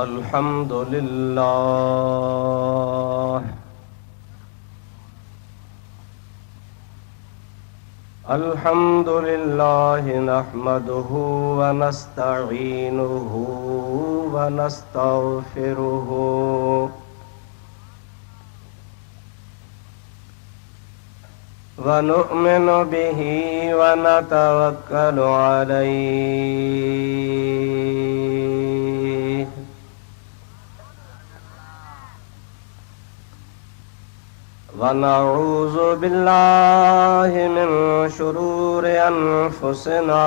अल्हम्दुलिल्लाह अल्हम्दुलिल्लाह नहमदुहु व नस्तईनुहु व नस्तगफिरुहु व नु'मिनु बिही व नतवक्कलु अलैहि व नऊज़ु बिल्लाहि मिन शुरूरि अनफुसिना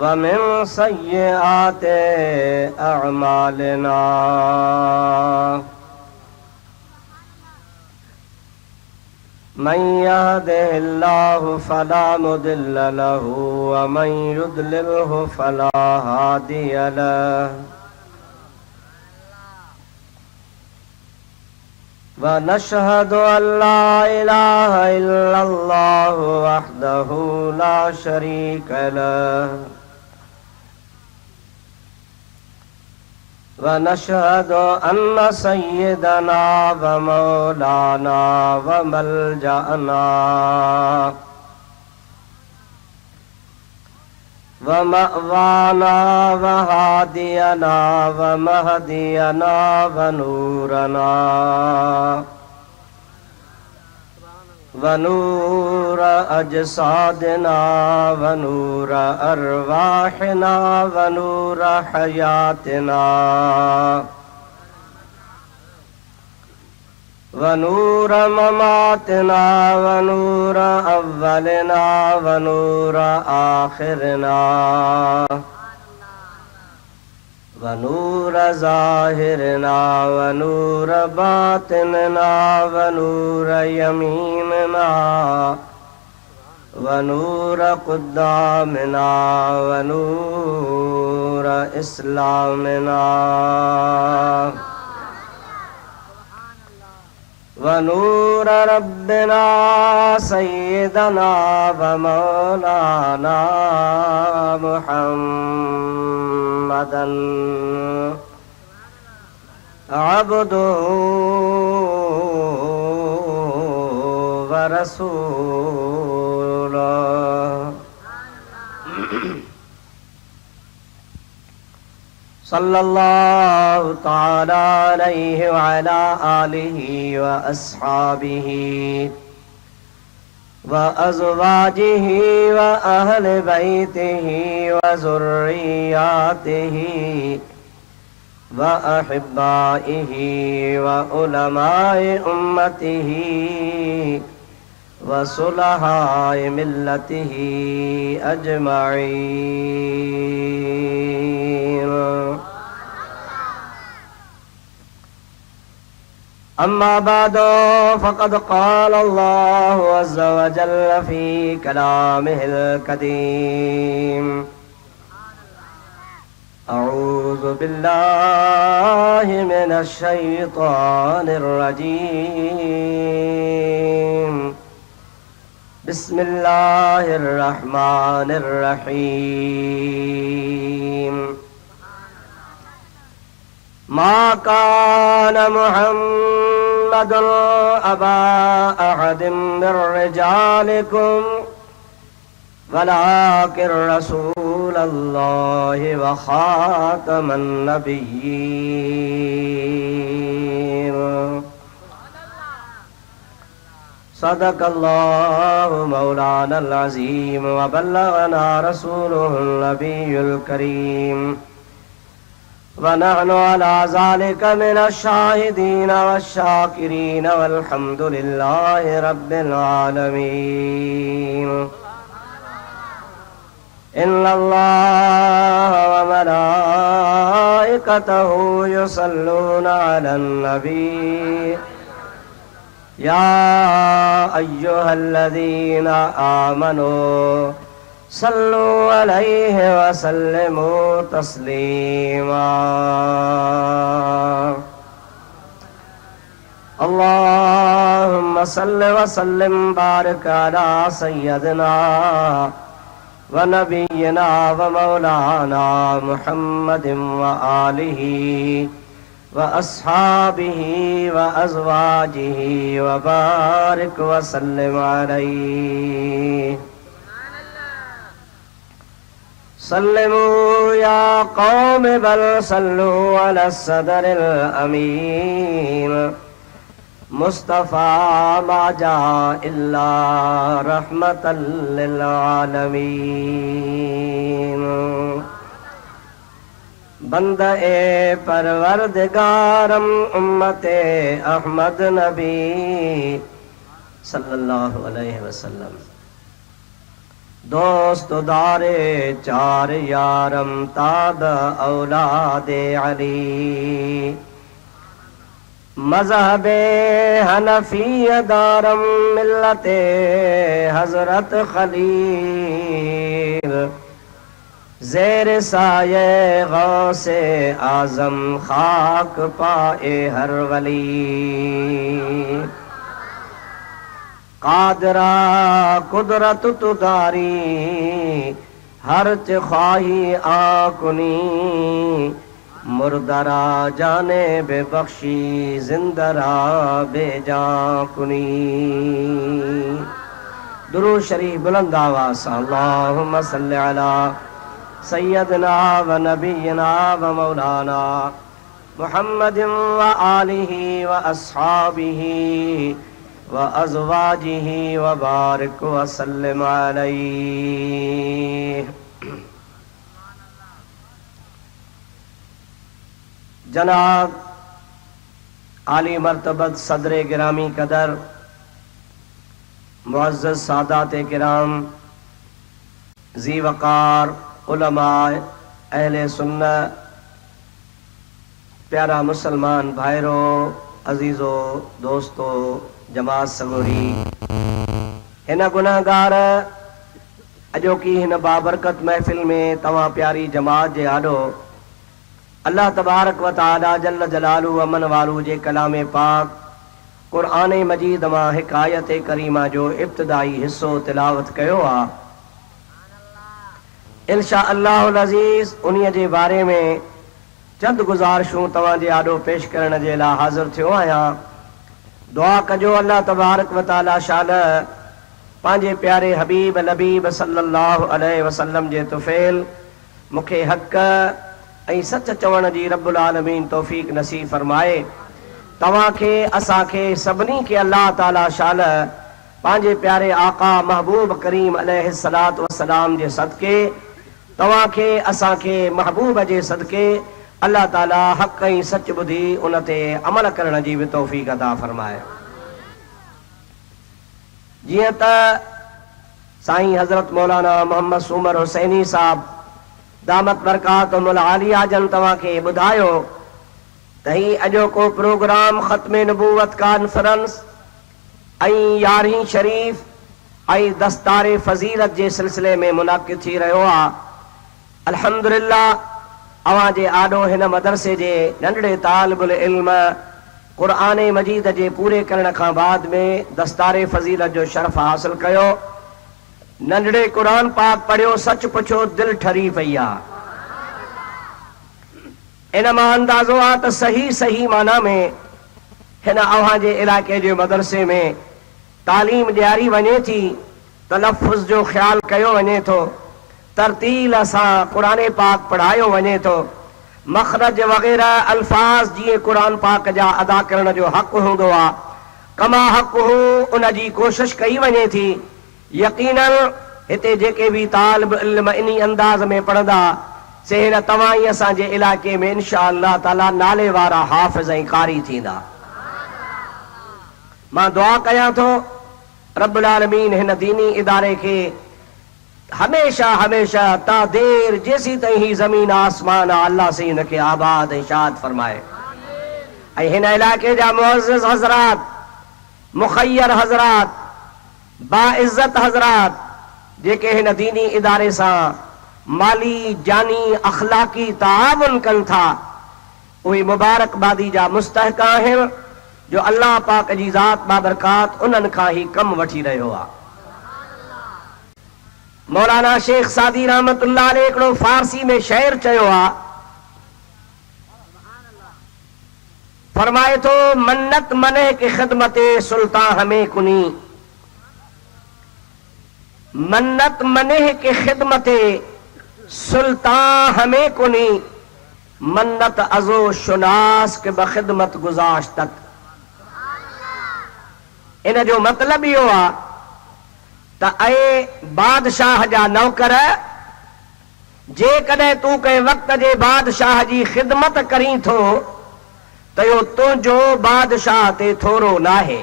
व मिन सय्यिआति अअमालिना मन यहदिहिल्लाहु फला मुदिल्ल लहु व मन युद्लिल्हु फला हादिय लहु व नशहदु अल्ला इलाहा इल्लल्लाहु वहदहु ला शरीक लहु व नशहदु अन्न सय्यदना व मौलाना व मलजअना व मअवाना व हादियना व महदियना व नूरना व नूर अजसादिना व नूर अरवाहिना व नूर हयातिना व नूर ममातिना व नूर अव्वलिना व नूर आखिरना व नूर ज़ाहिरना व नूर बातिनना व नूर यमीनना व नूर क़ुद्दामिना व नूर इस्लामिना व नूर रब्बिना सय्यदना व मौलाना मुहम्मदन अब्दुहु व रसूलुहु सल्लल्लाहु तआला अलैहि व अला आलिहि व अस्हाबिहि व अज़वाजिहि व अहले बैतिहि व ज़ुर्रिय्यातिहि व अहिब्बाइहि व उलमाए उम्मतिहि व सुलहाए मिल्लतिहि अजमईन। अम्मा बादो फ़क़द क़ाल अल्लाहु अज़्ज़ व जल्ल फ़ी कलामिहिल कदीम अऊज़ु बिल्लाहि मिनश शैतानिर रजीम बिस्मिल्लाहिर रहमानिर रहीम मा कान मुहम्मदुन अबा अहदिम मिर रिजालिकुम वलाकिन रसूलल्लाहि व खातमन नबिय्यीन। सदक़ल्लाहु मौलानल अज़ीम व बल्लगना रसूलुहुन नबियुल करीम व नहनु अला ज़ालिका मिनश शाहिदीन वश्शाकिरीन वल्हम्दुलिल्लाहि रब्बिल आलमीन। इन्नल्लाह व मलाइकतहु युसल्लूना अलन नबी या अय्युहल्लज़ीना आमनू सल्लु अलैहि व सल्लिमू तस्लीमा। अल्लाहुम्मा सल्लि व सल्लिम बारिक अला सय्यदिना व नबीना व मौलाना मुहम्मदिन व आलिहि व अस्हाबिहि व अज़वाजिहि व बारिक व सल्लिम अलैहि। सल्लिमू या कौम बल सल्लू अला सदरिल अमीन मुस्तफ़ा माजा इल्ला रहमतल लिल आलमीन। बंदे परवरदिगारम उम्मते अहमद नबी सल्लल्लाहु अलैहि वसल्लम। दोस्त दारे चार यारम ताद औलादे अली। मज़हबे हनफिय दारम मिल्लते हजरत खलील। ज़ेर साये गौसे आज़म खाक पाए हर वली। कादरा कुदरत तुदारी हरच ख्वाही आकुनी। मुर्दरा जाने बेबख्शी जिंदरा बेजा कुनी। दुरूद शरीफ बुलंद आवाज़ से अल्लाहुम्मा सल्लि अला सय्यदना व नबीना व मौलाना मुहम्मदिन व आलिहि व अस्हाबिहि व अज़वाजिहि व बारिक व सल्लिम अलैहि। जनाब आली मर्तबत सदर गिरामी कदर मुअज़्ज़ज़ सादात किराम ज़ी वक़ार उलमा अहले सुन्नत प्यारा मुसलमान भाइरो अजीज़ो दोस्तो जमात समूरी हिन गुनाहगार अजोकी हिन बाबरकत महफ़िल में तवां प्यारी जमात जे आॾो अल्लाह तबारक व तआला जल्ल जलालु अमन वालू जे कलाम पाक क़ुरान मजीद मां हिक आयत करीमा जो इब्तिदाई हिस्सो तिलावत कयो आहे। इंशा अल्लाहुल अज़ीज़ उन्हीअ जे बारे में चंद गुज़ारिशूं तव्हां जे आॾो पेश करण जे लाइ हाज़िर थियो आहियां। दुआ कजो अल्लाह तबारक व तआला शान पंहिंजे प्यारे हबीब लबीब सल्लल्लाहु अलैहि वसल्लम जे तुफ़ैल मूंखे हक़ ऐं सच चवण जी रब्बुल आलमीन तौफ़ीक़ नसीब फरमाए। तव्हांखे असांखे सभिनी खे अल्लाह ताला शान पंहिंजे प्यारे आका महबूब करीम अलैहिस्सलातु वस्सलाम जे सदके तव्हांखे असांखे महबूब जे सदके अल्लाह ताला हक़ ऐं सच ॿुधी उन ते अमल करण जी बि तौफ़ीक़ अता फरमाए। जीअं त साईं हज़रत मौलाना मोहम्मद सूमर हुसैनी साहब दामत बरकातुहुल आलिया जन तव्हांखे ॿुधायो त ही अॼोको प्रोग्राम ख़त्मे नबूवत कॉन्फ्रेंस ऐं यारहीं शरीफ़ ऐं दस्तारे फ़ज़ीलत जे सिलसिले में मुनाक़िद थी रहियो आहे। अल्हम्दुलिल्लाह अवां जे आॾो हिन मदरसे जे नंढड़े तालिबुल इल्म क़ुरान मजीद जे पूरे करण खां बाद में दस्तारे फ़ज़ीलत जो शरफ़ हासिल कयो। नंढड़े क़ुरान पाक पढ़ियो, सच पुछो दिल ठरी पई आहे। इन मां अंदाज़ो आहे त सही माना में हिन अव्हां जे इलाइक़े जे मदरसे में तालीम ॾियारी वञे थी, तलफ़ुज़ जो ख़्याल कयो वञे थो, तरतील सां क़ुरान पाक पढ़ायो वञे थो, मखरज वग़ैरह अल्फाज़ जीअं क़ुरान पाक जा अदा करण जो हक़ हूंदो आहे, कमा हक़ हू उन जी कोशिश कई वञे थी। यकीनन हिते जेके भी तालिब इल्म इन्ही अंदाज़ में पढ़ंदा से हिन तव्हां ई असांजे इलाइक़े में इंशा अल्लाह ताला नाले वारा हाफ़िज़ ऐं कारी थींदा। मां दुआ कयां थो रब्बुल आलमीन हिन दीनी इदारे खे हमेशा हमेशा ता देर जेसी ताईं ही ज़मीन आसमान आहे अल्लाह से हिनखे आबाद ऐं शाद फरमाए। ऐं हिन इलाइक़े जा मुअज़्ज़िज़ हज़रात, मुख़य्यर हज़रात, बाइज़्ज़त हज़रात जेके हिन दीनी इदारे सां माली जानी अखलाकी ताआवुन कनि था, उहे मुबारकबादी जा मुस्तहिक़ आहिनि जो अल्लाह पाक जी ज़ात बाबरकात उन्हनि खां ई कम वठी रहियो आहे। मौलाना शेख सादी रहमतुल्लाह अलैह हिकिड़ो फारसी में शेर चयो आहे, फरमाए थो मन्नत मने के खिदमत सुल्तान हमें कुनी, मन्नत मने के खिदमत सुल्तान हमें कुनी, मन्नत अजो शुनास के बखिदमत गुजाश्तत। इन जो मतलब इहो आहे त ऐं बादशाह जा नौकर, जेकॾहिं तूं कंहिं वक़्त जे बादशाह जी ख़िदमत करीं थो त इहो तुंहिंजो बादशाह ते थोरो नाहे।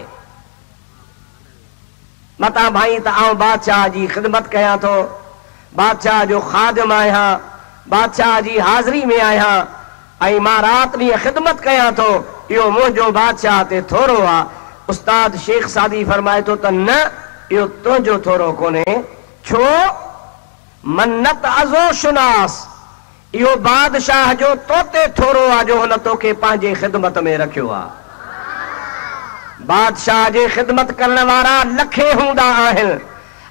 मता भाई त आउं बादशाह जी ख़िदमत कयां थो, बादशाह जो ख़ादिम आहियां, बादशाह जी हाज़िरी में आहियां ऐं मां राति ॾींहुं ख़िदमत कयां थो, इहो मुंहिंजो बादशाह ते थोरो आहे। उस्ताद शेख सादी फरमाए थो त न, इहो तुंहिंजो थोरो कोन्हे। छो? मन्नत अज़ो शुनास, इहो बादशाह जो तोते थोरो आहे जो हुन तोखे पंहिंजे ख़िदमत में रखियो आहे। बादशाह जे ख़िदमत करण वारा लखे हूंदा आहिनि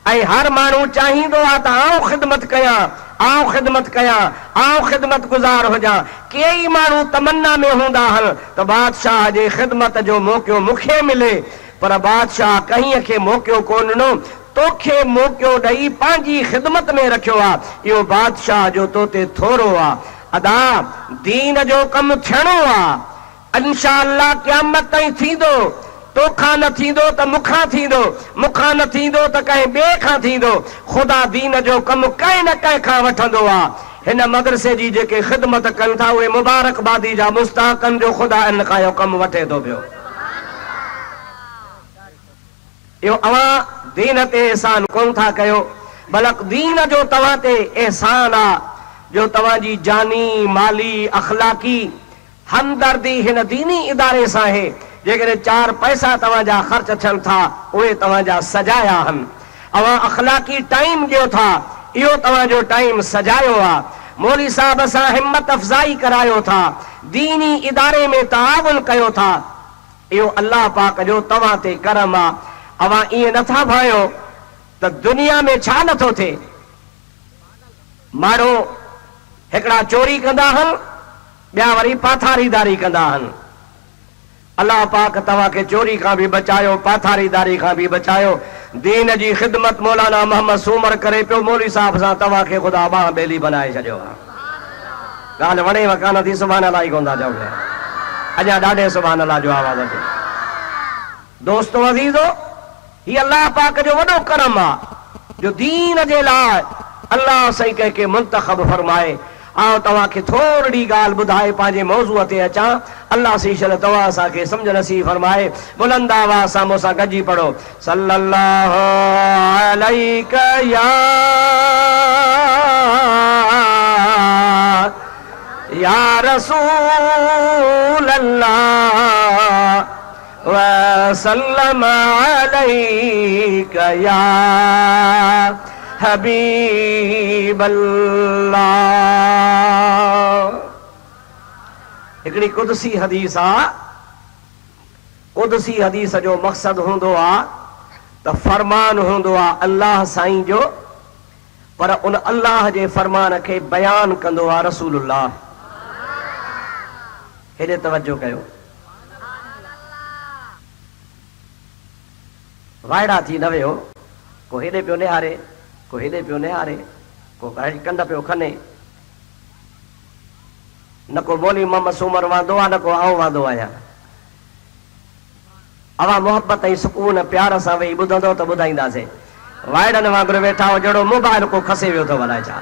ऐं हर माण्हू चाहींदो आहे त आउं ख़िदमत कयां, आउं ख़िदमत कयां, आउं ख़िदमत गुज़ार हुजां। कई माण्हू तमन्ना में हूंदा आहिनि त बादशाह जे ख़िदमत जो मौक़ो मूंखे मिले, पर बादशाह कंहिं खे मौक़ो कोन ॾिनो, तोखे मौक़ो ॾेई पंहिंजी ख़िदमत में रखियो आहे। इहो बादशाह जो तोते थोरो आहे। अदा दीन जो कमु थियणो आहे, इंशाअल्लाह क़यामत ताईं थींदो। तोखां न थींदो त मूंखां थींदो, मूंखां न थींदो त कंहिं ॿिए खां थींदो। ख़ुदा दीन जो कमु कंहिं न कंहिं खां वठंदो आहे। हिन मदरसे जी जेके ख़िदमत कनि था उहे मुबारकबादी जा मुस्ताकनि जो ख़ुदा इन खां इहो कमु वठे थो पियो। इहो अवां दीन ते एहसान कोन था कयो, बल्कि दीन जो तव्हां ते एहसान आहे जो तव्हांजी जानी माली अखलाकी हमदर्दी हिन दीनी इदारे सां आहे। जेकॾहिं 4 पैसा तव्हांजा ख़र्च थियनि था उहे तव्हांजा सजाया आहिनि। अवां अखलाकी टाइम ॾियो था, इहो तव्हांजो टाइम सजायो आहे। मौली साहब सां हिम्मत अफ़ज़ाई करायो था, दीनी इदारे में ताउन कयो था, इहो अल्लाह पाक जो तव्हां ते करम आहे। अवां ईअं नथा भायो त दुनिया में छा नथो थिए। माण्हू हिकिड़ा चोरी कंदा आहिनि, ॿिया वरी पाथारीदारी कंदा आहिनि। अल्लाह पाक तव्हांखे चोरी खां बि बचायो, पाथारीदारी खां बि बचायो। दीन जी ख़िदमत मौलाना मोहम्मद सूमर करे पियो, मौली साहब सां तव्हांखे ख़ुदा बाह बेली बनाए छॾियो आहे। ॻाल्हि वणेव कान थी, सुभाणे अलाह ई कोन था चओ, अञा ॾाढे सुभाणे अलाह जो आवाज़ अचे। दोस्तो अज़ीज़ो, हीअ अल्लाह पाक जो वॾो करम आहे जो दीन जे लाइ अल्लाह सही कंहिंखे मुंतखब फरमाए। आओ तव्हांखे थोरी ॻाल्हि ॿुधाए पंहिंजे मौज़ूअ ते अचां। अल्लाह सीशल तव्हां असांखे सम्झ नसीब फरमाए। बुलंद आवाज़ सां मूंसां गॾिजी पढ़ो, सल्लल्लाहु अलैका या रसूल अल्लाह वसल्लम अलैका या हबीब अल्लाह। हिकिड़ी कुदसी हदीस आहे। कुदसी हदीस जो मक़सद हूंदो आहे त फरमान हूंदो आहे अल्लाह साईं जो, पर उन अल्लाह जे फरमान खे बयान कंदो आहे रसूलुल्लाह। हेॾे तवजो कयो, वाइड़ा थी न वियो, को हेॾे पियो निहारे, को हेॾे पियो निहारे, को कंध पियो खने। न को मौली मोहम्मद सूमर वांदो आहे, न को आऊं वांदो आहियां। अवां मोहब्बत ऐं सुकून प्यार सां वेही ॿुधंदो त ॿुधाईंदासीं। वाइड़नि वांगुरु वेठा हो जहिड़ो मोबाइल को खसे वियो अथव अलाए छा।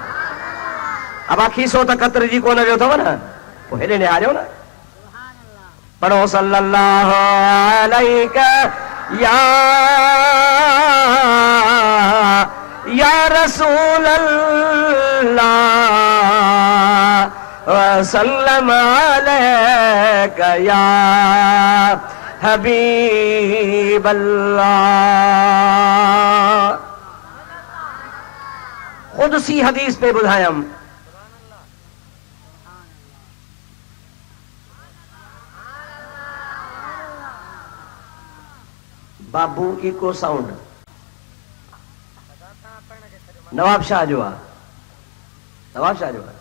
अवां खीसो त कतरजी कोन वियो अथव न, पोइ हेॾे निहारियो न। पढ़ो सल्लल्लाहु अलैका या रसूल अल्लाह वसल्लम अलैका या हबीब अल्लाह। कुदसी हदीस पे ॿुधायमि। बाबू इको साउंड नवाब शाह जो आहे, नवाब शाह जो आहे।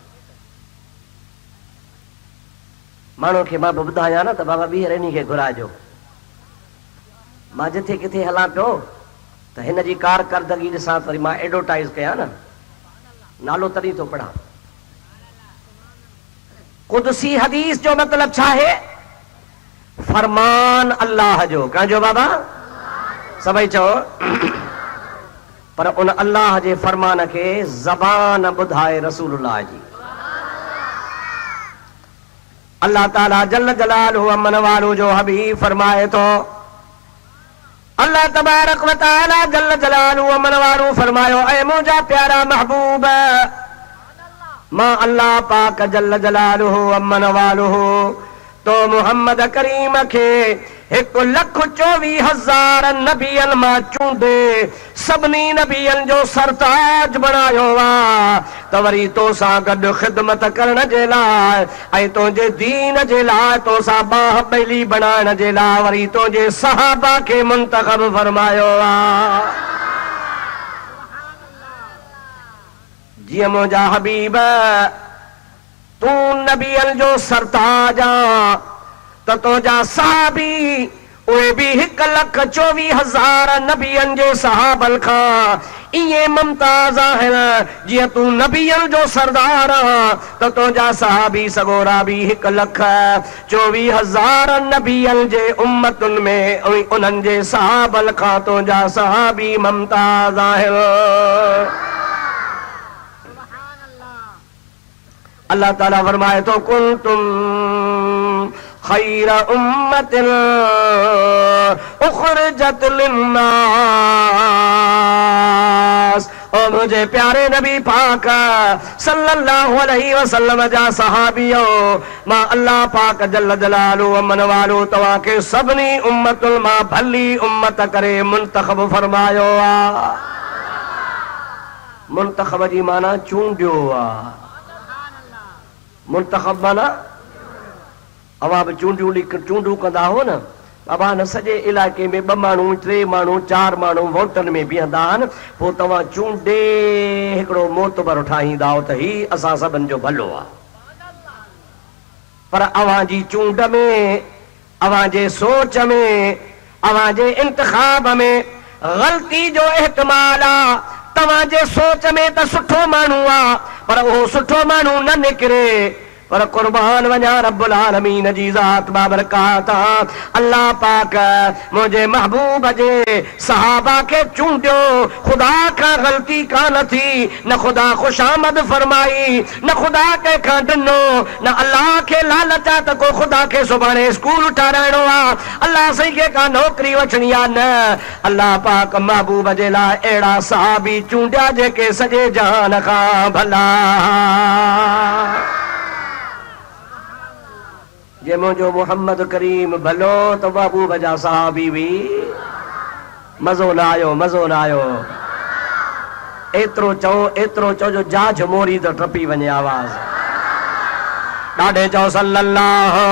माण्हू खे मां ॿुधायां न त बाबा ॿीहर इन्ही खे घुराइजो। मां जिथे किथे हलां पियो त हिन जी कारकर्दगी ॾिसां त वरी मां एडवर्टाइज़ कयां न, नालो तॾहिं थो पढ़ां। कुदसी हदीस जो मतिलब छा आहे? फरमान अल्लाह जो। कंहिंजो बाबा? सभई चओ। पर उन अल्लाह जे फरमान खे ज़बान ॿुधाए रसूलुल्लाह जी। अल्लाह ताला जल्ल जलालहु अमन वालो जो हबीब फरमाए तो, अल्लाह तबारक व तआला जल्ल जलालहु अमन वालो फरमायो, ऐ मुंहिंजा प्यारा महबूब, मां अल्लाह पाक जल्ल जलालहु अमन वालो तो मुहम्मद करीम खे 1,24,000 नबियन मां चूंडे सभिनी नबियन जो सरताज बणायो आहे त वरी तो सां गॾु ख़िदमत करण जे लाइ ऐं तुंहिंजे दीन जे लाइ तो सां बाह ॿेली बणाइण जे लाइ वरी तुंहिंजे सहाबा खे मुंतखब फरमायो आहे। जीअं मुंहिंजा हबीब तूं नबियन जो सरताज आ त तुंहिंजा सहाबी उहे बि 1,24,000 नबियन जे सहाबल खां इएं मुमताज़ आहिनि। जीअं तूं नबियन जो सरदार आ त तुंहिंजा सहाबी सगोरा बि 1,24,000 नबियन जे उम्मतुनि में उन्हनि जे सहाबल खां तुंहिंजा सहाबी मुमताज़ आहिनि। अल्लाह ताला फरमाए तो, कुंतुम खैर उम्मतिन उखरिजत लिन्नास। ओ मुझे प्यारे नबी पाक सल्लल्लाहु अलैहि वसल्लम जा सहाबियो, मां अल्लाह पाक जल्ल जलालहु अमन वालो तव्हां खे सभिनी उम्मतुनि मां भली उम्मत करे मुंतखब फरमायो आहे। मुंतखब जी माना चूंडियो आहे। मुंतखब माना अवां बि चूंडू कंदा हो न बाबा, न सॼे इलाइक़े में 2 माण्हू 3 माण्हू 4 माण्हू वोटनि में बीहंदा आहिनि, पोइ तव्हां चूंडे हिकिड़ो मोतबर ठाहींदा हो त ही असां सभिनि जो भलो आहे। पर अवां जी चूंड में, अवां जे सोच में, अवां जे इंतिखाब में ग़लती जो एहतमाल आहे। तव्हां जे सोच में त सुठो माण्हू आहे पर उहो सुठो माण्हू न निकिरे। पर कुर्बान वञा रब्बुल आलमीन जी ज़ात बाबरकात, अल्लाह पाक मुंहिंजे महबूब जे सहाबा खे चूंडियो। ख़ुदा खां ग़लती कान थी, न ख़ुदा ख़ुशामद फरमाई, न ख़ुदा कंहिंखां ॾिनो, न अल्लाह खे लालच आहे त को ख़ुदा खे सुभाणे स्कूल ठाराइणो आहे, अल्लाह साईं खे का नौकरी वठणी आहे। न, अल्लाह पाक महबूब जे लाइ अहिड़ा सहाबी चूंडिया जेके सॼे जहान खां भला। जे मुंहिंजो मोहम्मद करीम भलो त महबूब जा सहाबी बि मज़ो न आयो, मज़ो न आयो। एतिरो चओ जो जाज मोरी त टपी वञे आवाज़। ॾाढे चओ सल्लल्लाहु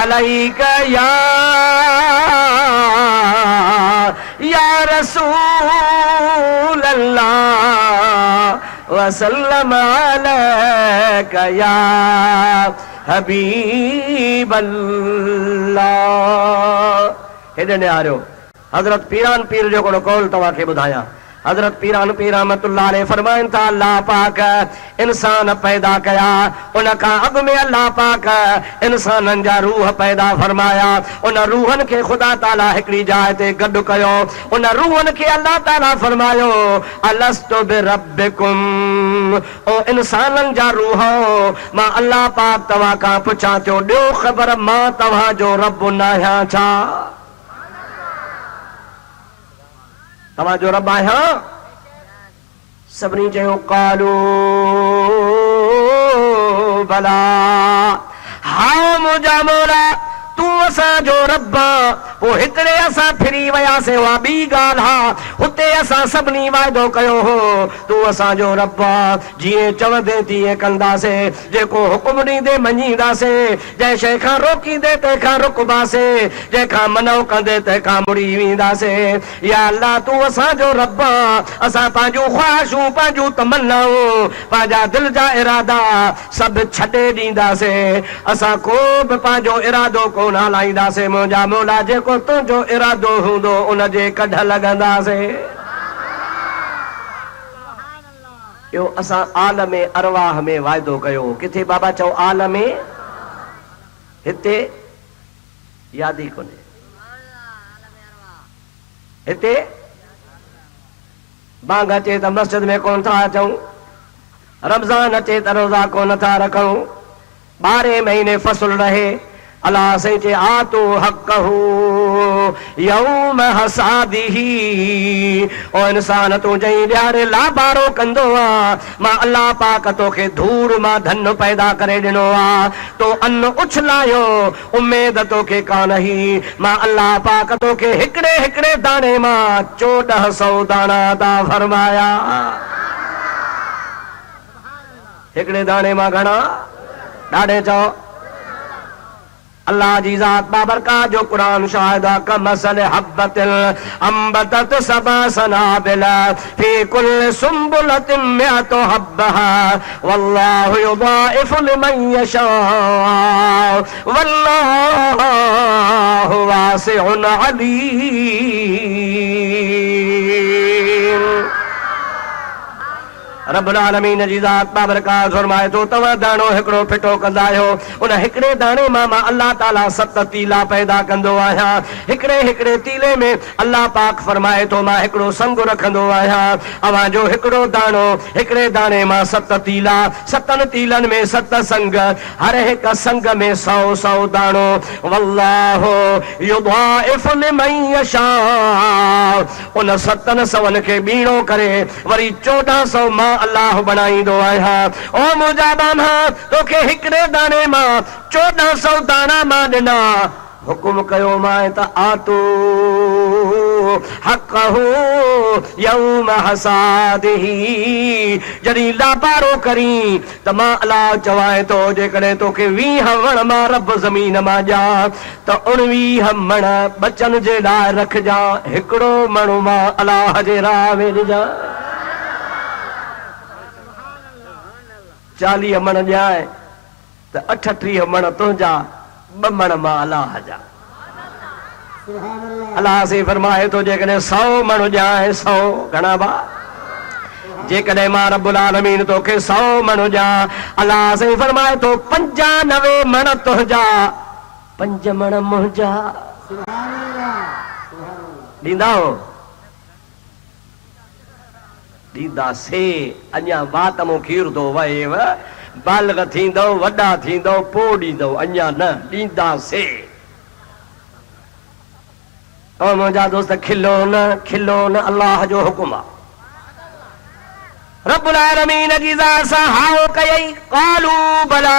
अलैका या रसूल अल्लाह वसल्लम अलैका या हबीब अल्लाह। हेॾे निहारियो, हज़रत पीरान पीर जो हिकिड़ो कौल तव्हांखे ॿुधायां। हज़रत पीरान पीर रहमतुल्लाह अलैह फरमाइनि था, अल्लाह पाक इंसान पैदा कया, उन खां अॻु में अल्लाह पाक इंसाननि जा रूह पैदा फरमाया। उन रूहनि खे ख़ुदा ताला हिकिड़ी जाइ ते गॾु कयो। उन रूहनि खे अल्लाह ताला फरमायो, अलस्तु बिरब्बिकुम, ओ इंसाननि जा रूह, मां अल्लाह पाक तव्हां खां पुछां थो, ॾियो ख़बर मां तव्हांजो रब न आहियां छा? तव्हांजो रब आहियां? सभिनी चयो कालू भला, हा मुंहिंजा मौला तूं असांजो रब पोइ हिकिड़े असां फिरी वियासीं उहा ॿी ॻाल्हि हा हुते असां सभिनी वाइदो कयो हो तूं असांजो रब जीअं चवंदे तीअं कंदासीं जेको हुकुम ॾींदे मञींदासीं जंहिं शइ खां रोकींदे तंहिंखां रुकबासीं जंहिंखां मनो कंदे तंहिंखां मुड़ी वेंदासीं या अल्लाह तूं असांजो रब असां पंहिंजूं ख़्वाहिशूं पंहिंजूं तमन्नाऊं पंहिंजा दिलि जा इरादा सभु छॾे ॾींदासीं असां को बि पंहिंजो इरादो कोन हलाईंदासीं मुंहिंजा मौला जेको तुंहिंजो इरादो हूंदो उन जे कढ लॻंदासीं इहो असां आलम अरवाह में वाइदो कयो किथे बाबा चओ आलम हिते यादि ई कोन्हे हिते बांग अचे त मस्जिद में कोन था अचूं रमज़ान अचे त रोज़ा कोन था रखूं 12 महीने फसल रहे अल्लाह से चे आतो हक़हू यौम हसादिही ओ इंसान तू जई ॾियारे लाबारो कंदो आ मां अल्लाह पाक तोखे धूड़ मां धन पैदा करे ॾिनो आ तो अन्न उछलायो उम्मीद तोखे कान ही मां अल्लाह पाक तोखे हिकिड़े हिकिड़े दाणे मां 1400 दाणा ता फरमाया हिकिड़े दाणे मां घणा ॾाढे चओ अल्लाह जी ज़ात बाबरकात जो कुरान शाहिदा कमसल हब्बतिल अंबतत सबा सनाबिल फी कुल्ल सुंबुलतिन मिअतु हब्बहा वल्लाहु युदाइफु लिमन यशा वल्लाहु वासिउन अलीम रब्बुल आलमीन जी ज़ात बाबरकात फरमाए तो तव्हां दाणो हिकिड़ो फिटो कंदा आहियो उन हिकिड़े दाणे मां अल्लाह ताला 7 तीला पैदा कंदो आहियां हिकिड़े हिकिड़े तीले में अल्लाह पाक फरमाए तो मां हिकिड़ो संग रखंदो आहियां अवां जो हिकिड़ो दाणो हिकिड़े दाणे मां 7 तीला 7 तीलनि में 7 संग हर हिक संग में 100 दाणो वल्लाहु युदाइफु लिमन यशा उन 700 खे बीणो करे वरी 1400 मां अल्लाह बनाईंदो आहियां ओ मुंहिंजा बाना तोखे हिकिड़े दाणे मां 1400 दाणा मां ॾिना हुकुम कयो मां त आतो हक़हू यौम हसादिही जॾहिं लाबारो करी त मां अल्लाह चवाए थो जेकॾहिं तोखे 20 वण मां रब ज़मीन मां ॾियां त 19 मण बचन जे लाइ रखजा हिकिड़ो मण मां अल्लाह जे राह में ॾिजां 40 मण ॼाए त 38 मण तुंहिंजा 2 मण मां अल्लाह जा अल्लाह से फरमाए तो जेकॾहिं 100 मण ॼाए 100 घणा बा जेकॾहिं मां रब्बुल आलमीन तोखे 100 मण ॼां अल्लाह से फरमाए तो 95 मण तुंहिंजा 5 मण मुंहिंजा ॾींदा हो ॾींदासे अञा वात मूं खीर थो वहेव बालग थींदो वॾा थींदो पोइ ॾींदो अञा न ॾींदासे ओ मुंहिंजा दोस्त खिलो न अल्लाह जो हुकुम आहे रब्बुल आलमीन जी ज़ात सां हाओ कयई क़ालू भला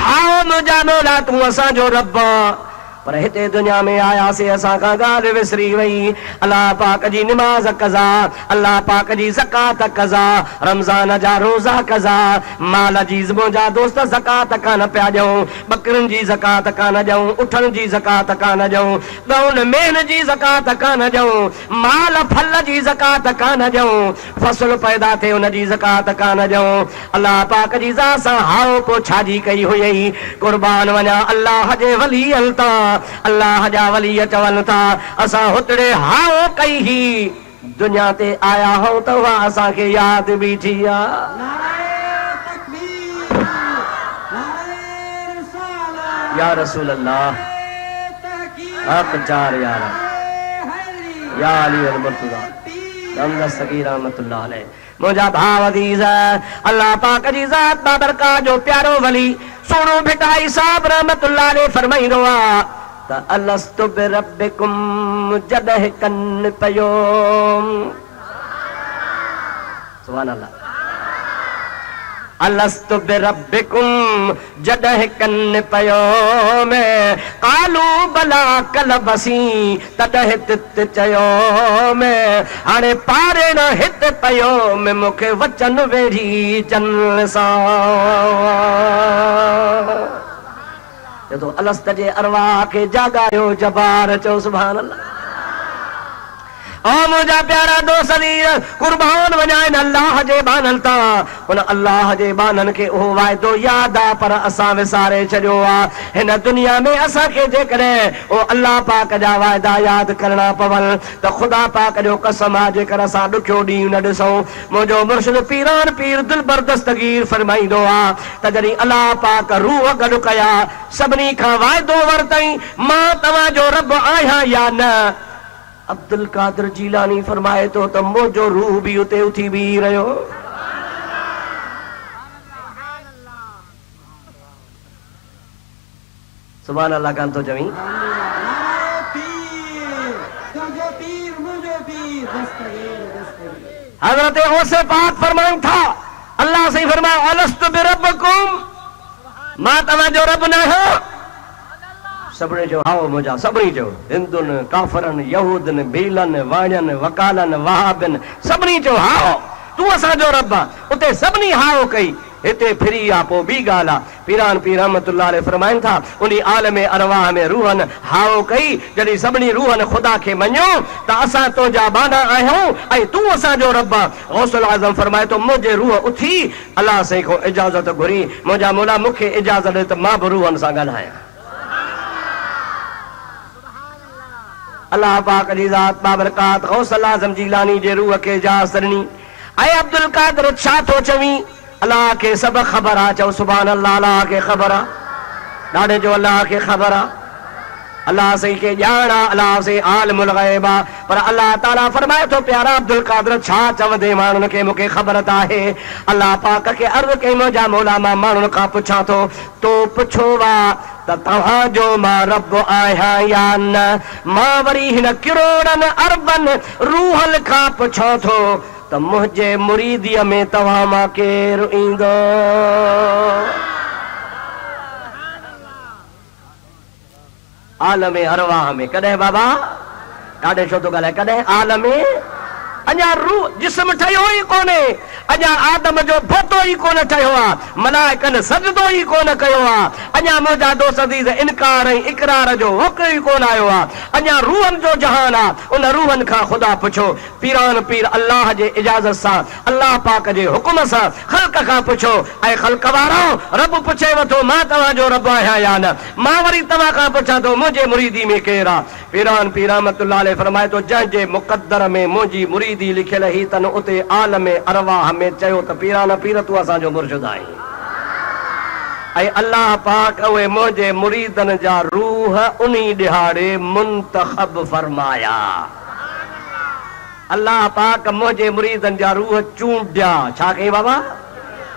हाओ मुंहिंजा मौला तूं असांजो रब पर हिते दुनिया में आयासीं असां खां ॻाल्हि विसरी वई अल्लाह पाक जी निमाज़ कज़ा अल्लाह पाक जी ज़कात कज़ा रमज़ान जा रोज़ा कज़ा माल जी मुंहिंजा दोस्त ज़कात कान पिया ॾियूं बकरियुनि जी ज़कात कान ॾियूं उठनि जी ज़कात कान ॾियूं ॻउनि मेहनि जी ज़कात कान ॾियूं माल फल जी ज़कात कान ॾियूं फसल पैदा थिए उन जी ज़कात कान ॾियूं अल्लाह पाक जी ज़ात सां हाओ पोइ छाजी कई हुई क़ुर्बान वञा अल्लाह जे वली अलता अल्लाह जा वली चवनि था असां हुतड़े हाओ कई ही दुनिया ते आया हो त उहा असांखे यादि बीठी आहे या रसूल अल्लाह हक चार यार या अली अल मुर्तजा दम दस्तगीर रहमतुल्लाह अलैह मुंहिंजा भाव अज़ीज़ अल्लाह पाक जी ज़ात बाबरकात जो प्यारो वली सोनो भिटाई साहब रहमतुल्लाह अलैह फरमाईंदो आहे त अलस्तु बिरब्बिकुम जॾहिं कन पियो सुभान अल्लाह अलस्तु बिरब्बिकुम जॾहिं कन पयो में कालू बला कल बसी तॾहिं तित चयो में हाणे पारेण हिते पयो में मूंखे वचन वेझी चन सां जदो अलस्त जे अरवाह खे जाॻायो जबार चओ सुभान अल्लाह ओ मुंहिंजा प्यारा दोस्त कुर्बान वञाइन अल्लाह जे बाननि तां उन अल्लाह जे बाननि खे उहो वाइदो यादि आहे पर असां विसारे छॾियो आहे हिन दुनिया में असांखे जेकॾहिं ओ अल्लाह पाक जा वाइदा यादि करणा पवनि त ख़ुदा पाक जो कसम आहे जेकर असां ॾुखियो ॾींहुं न ॾिसूं मुंहिंजो मुर्शिद पीरान पीर दिलबर दस्तगीर फरमाईंदो आहे त जॾहिं अल्लाह पाक रूह गॾु कया सभिनी खां वाइदो वरितई मां तव्हांजो रब आहियां या न अब्दुल कादिर जीलानी फरमाए तो त मुंहिंजो रूह भी उते उथी बीह रहियो सुभान अल्लाह कान तो चवी हजरत गौसे पाक फरमाइनि था अल्लाह से फरमाया अलस्तु बिरब्बिकुम मां तव्हांजो रब न आहियां सभिनी जो हाओ मुंहिंजा सभिनी जो हिंदुनि काफ़रनि यहूदनि भीलनि वाणियनि वकालनि वहाबिनि सभिनी जो हाओ तूं असांजो रब आहे उते सभिनी हाओ कई हिते फिरी आहे पोइ ॿी ॻाल्हि आहे पीरान पीर रहमतुल्लाह अलैह फरमाइनि था उन आलम अरवाह में रूहनि हाओ कई जॾहिं सभिनी रूहनि ख़ुदा खे मञियो त असां तुंहिंजा बाना आहियूं ऐं तूं असांजो रब आहे गौसुल आज़म फरमाए थो मुंहिंजे रूह उथी अलाह साईं खां इजाज़त घुरी मुंहिंजा मौला मूंखे इजाज़त ॾे त मां बि रूहनि सां ॻाल्हायां अल्लाह पाक जी ज़ात बाबरकात गौसल आज़म जीलानी जे रूह खे इजाज़त ॾिनी ऐं अब्दुल कादिर छा थो चवी अल्लाह खे सभु ख़बर आहे चओ सुभान अल्लाह अल्लाह खे ख़बर आहे ॾाढे जो अल्लाह खे ख़बर आहे अल्लाह साईं खे ॼाण आहे अल्लाह साईं आलिमुल ग़ैब आहे पर अल्लाह ताला फरमाए थो प्यारा अब्दुल कादिर छा चवंदे माण्हुनि खे मूंखे ख़बर त आहे अल्लाह पाक खे अर्ज़ कई मुंहिंजा मौला मां माण्हुनि खां पुछां थो तो पुछो आहे त तव्हांजो मां रब आहियां या न मां वरी हिन किरोड़नि अरबनि रूहनि खां पुछां थो त मुंहिंजे मुरीदीअ में तव्हां मां केरु ईंदो आलमे अरवाह में कॾहिं बाबा ॾाढे छो थो ॻाल्हाए कॾहिं आलमे अञा रूह जिस्म ठहियो ई कोन्हे अञा आदम जो भोतो ई कोन ठहियो आहे मलाइकनि सजदो ई कोन कयो आहे अञा मुंहिंजा दोस्त अज़ीज़ इनकार ऐं इक़रार जो हुक्म ई कोन आयो आहे अञा रूहनि जो जहान आहे उन रूहनि खां ख़ुदा पुछो पीरान पीर अल्लाह जे इजाज़त सां अल्लाह पाक जे हुकुम सां ख़ल्क़ खां पुछो ऐं ख़ल्क़ वारो रब पुछे वठो मां तव्हांजो रब आहियां या न मां वरी तव्हां खां पुछां थो मुंहिंजे मुरीदी में केरु आहे पीरान पीर रहमतुल्लाह अलैह फरमाए थो जंहिंजे मुक़द्दर में मुंहिंजी मुरीदी लिखियल ई तन उते आलम अरवाह में चयो त पीरान पीर तूं असांजो मुर्शिद आहीं ऐं अल्लाह पाक उहे मुंहिंजे मुरीदनि जा रूह उन ॾिहाड़े मुंतखब फरमाया अल्लाह पाक मुंहिंजे मुरीदनि जा रूह चूंडिया छा कई बाबा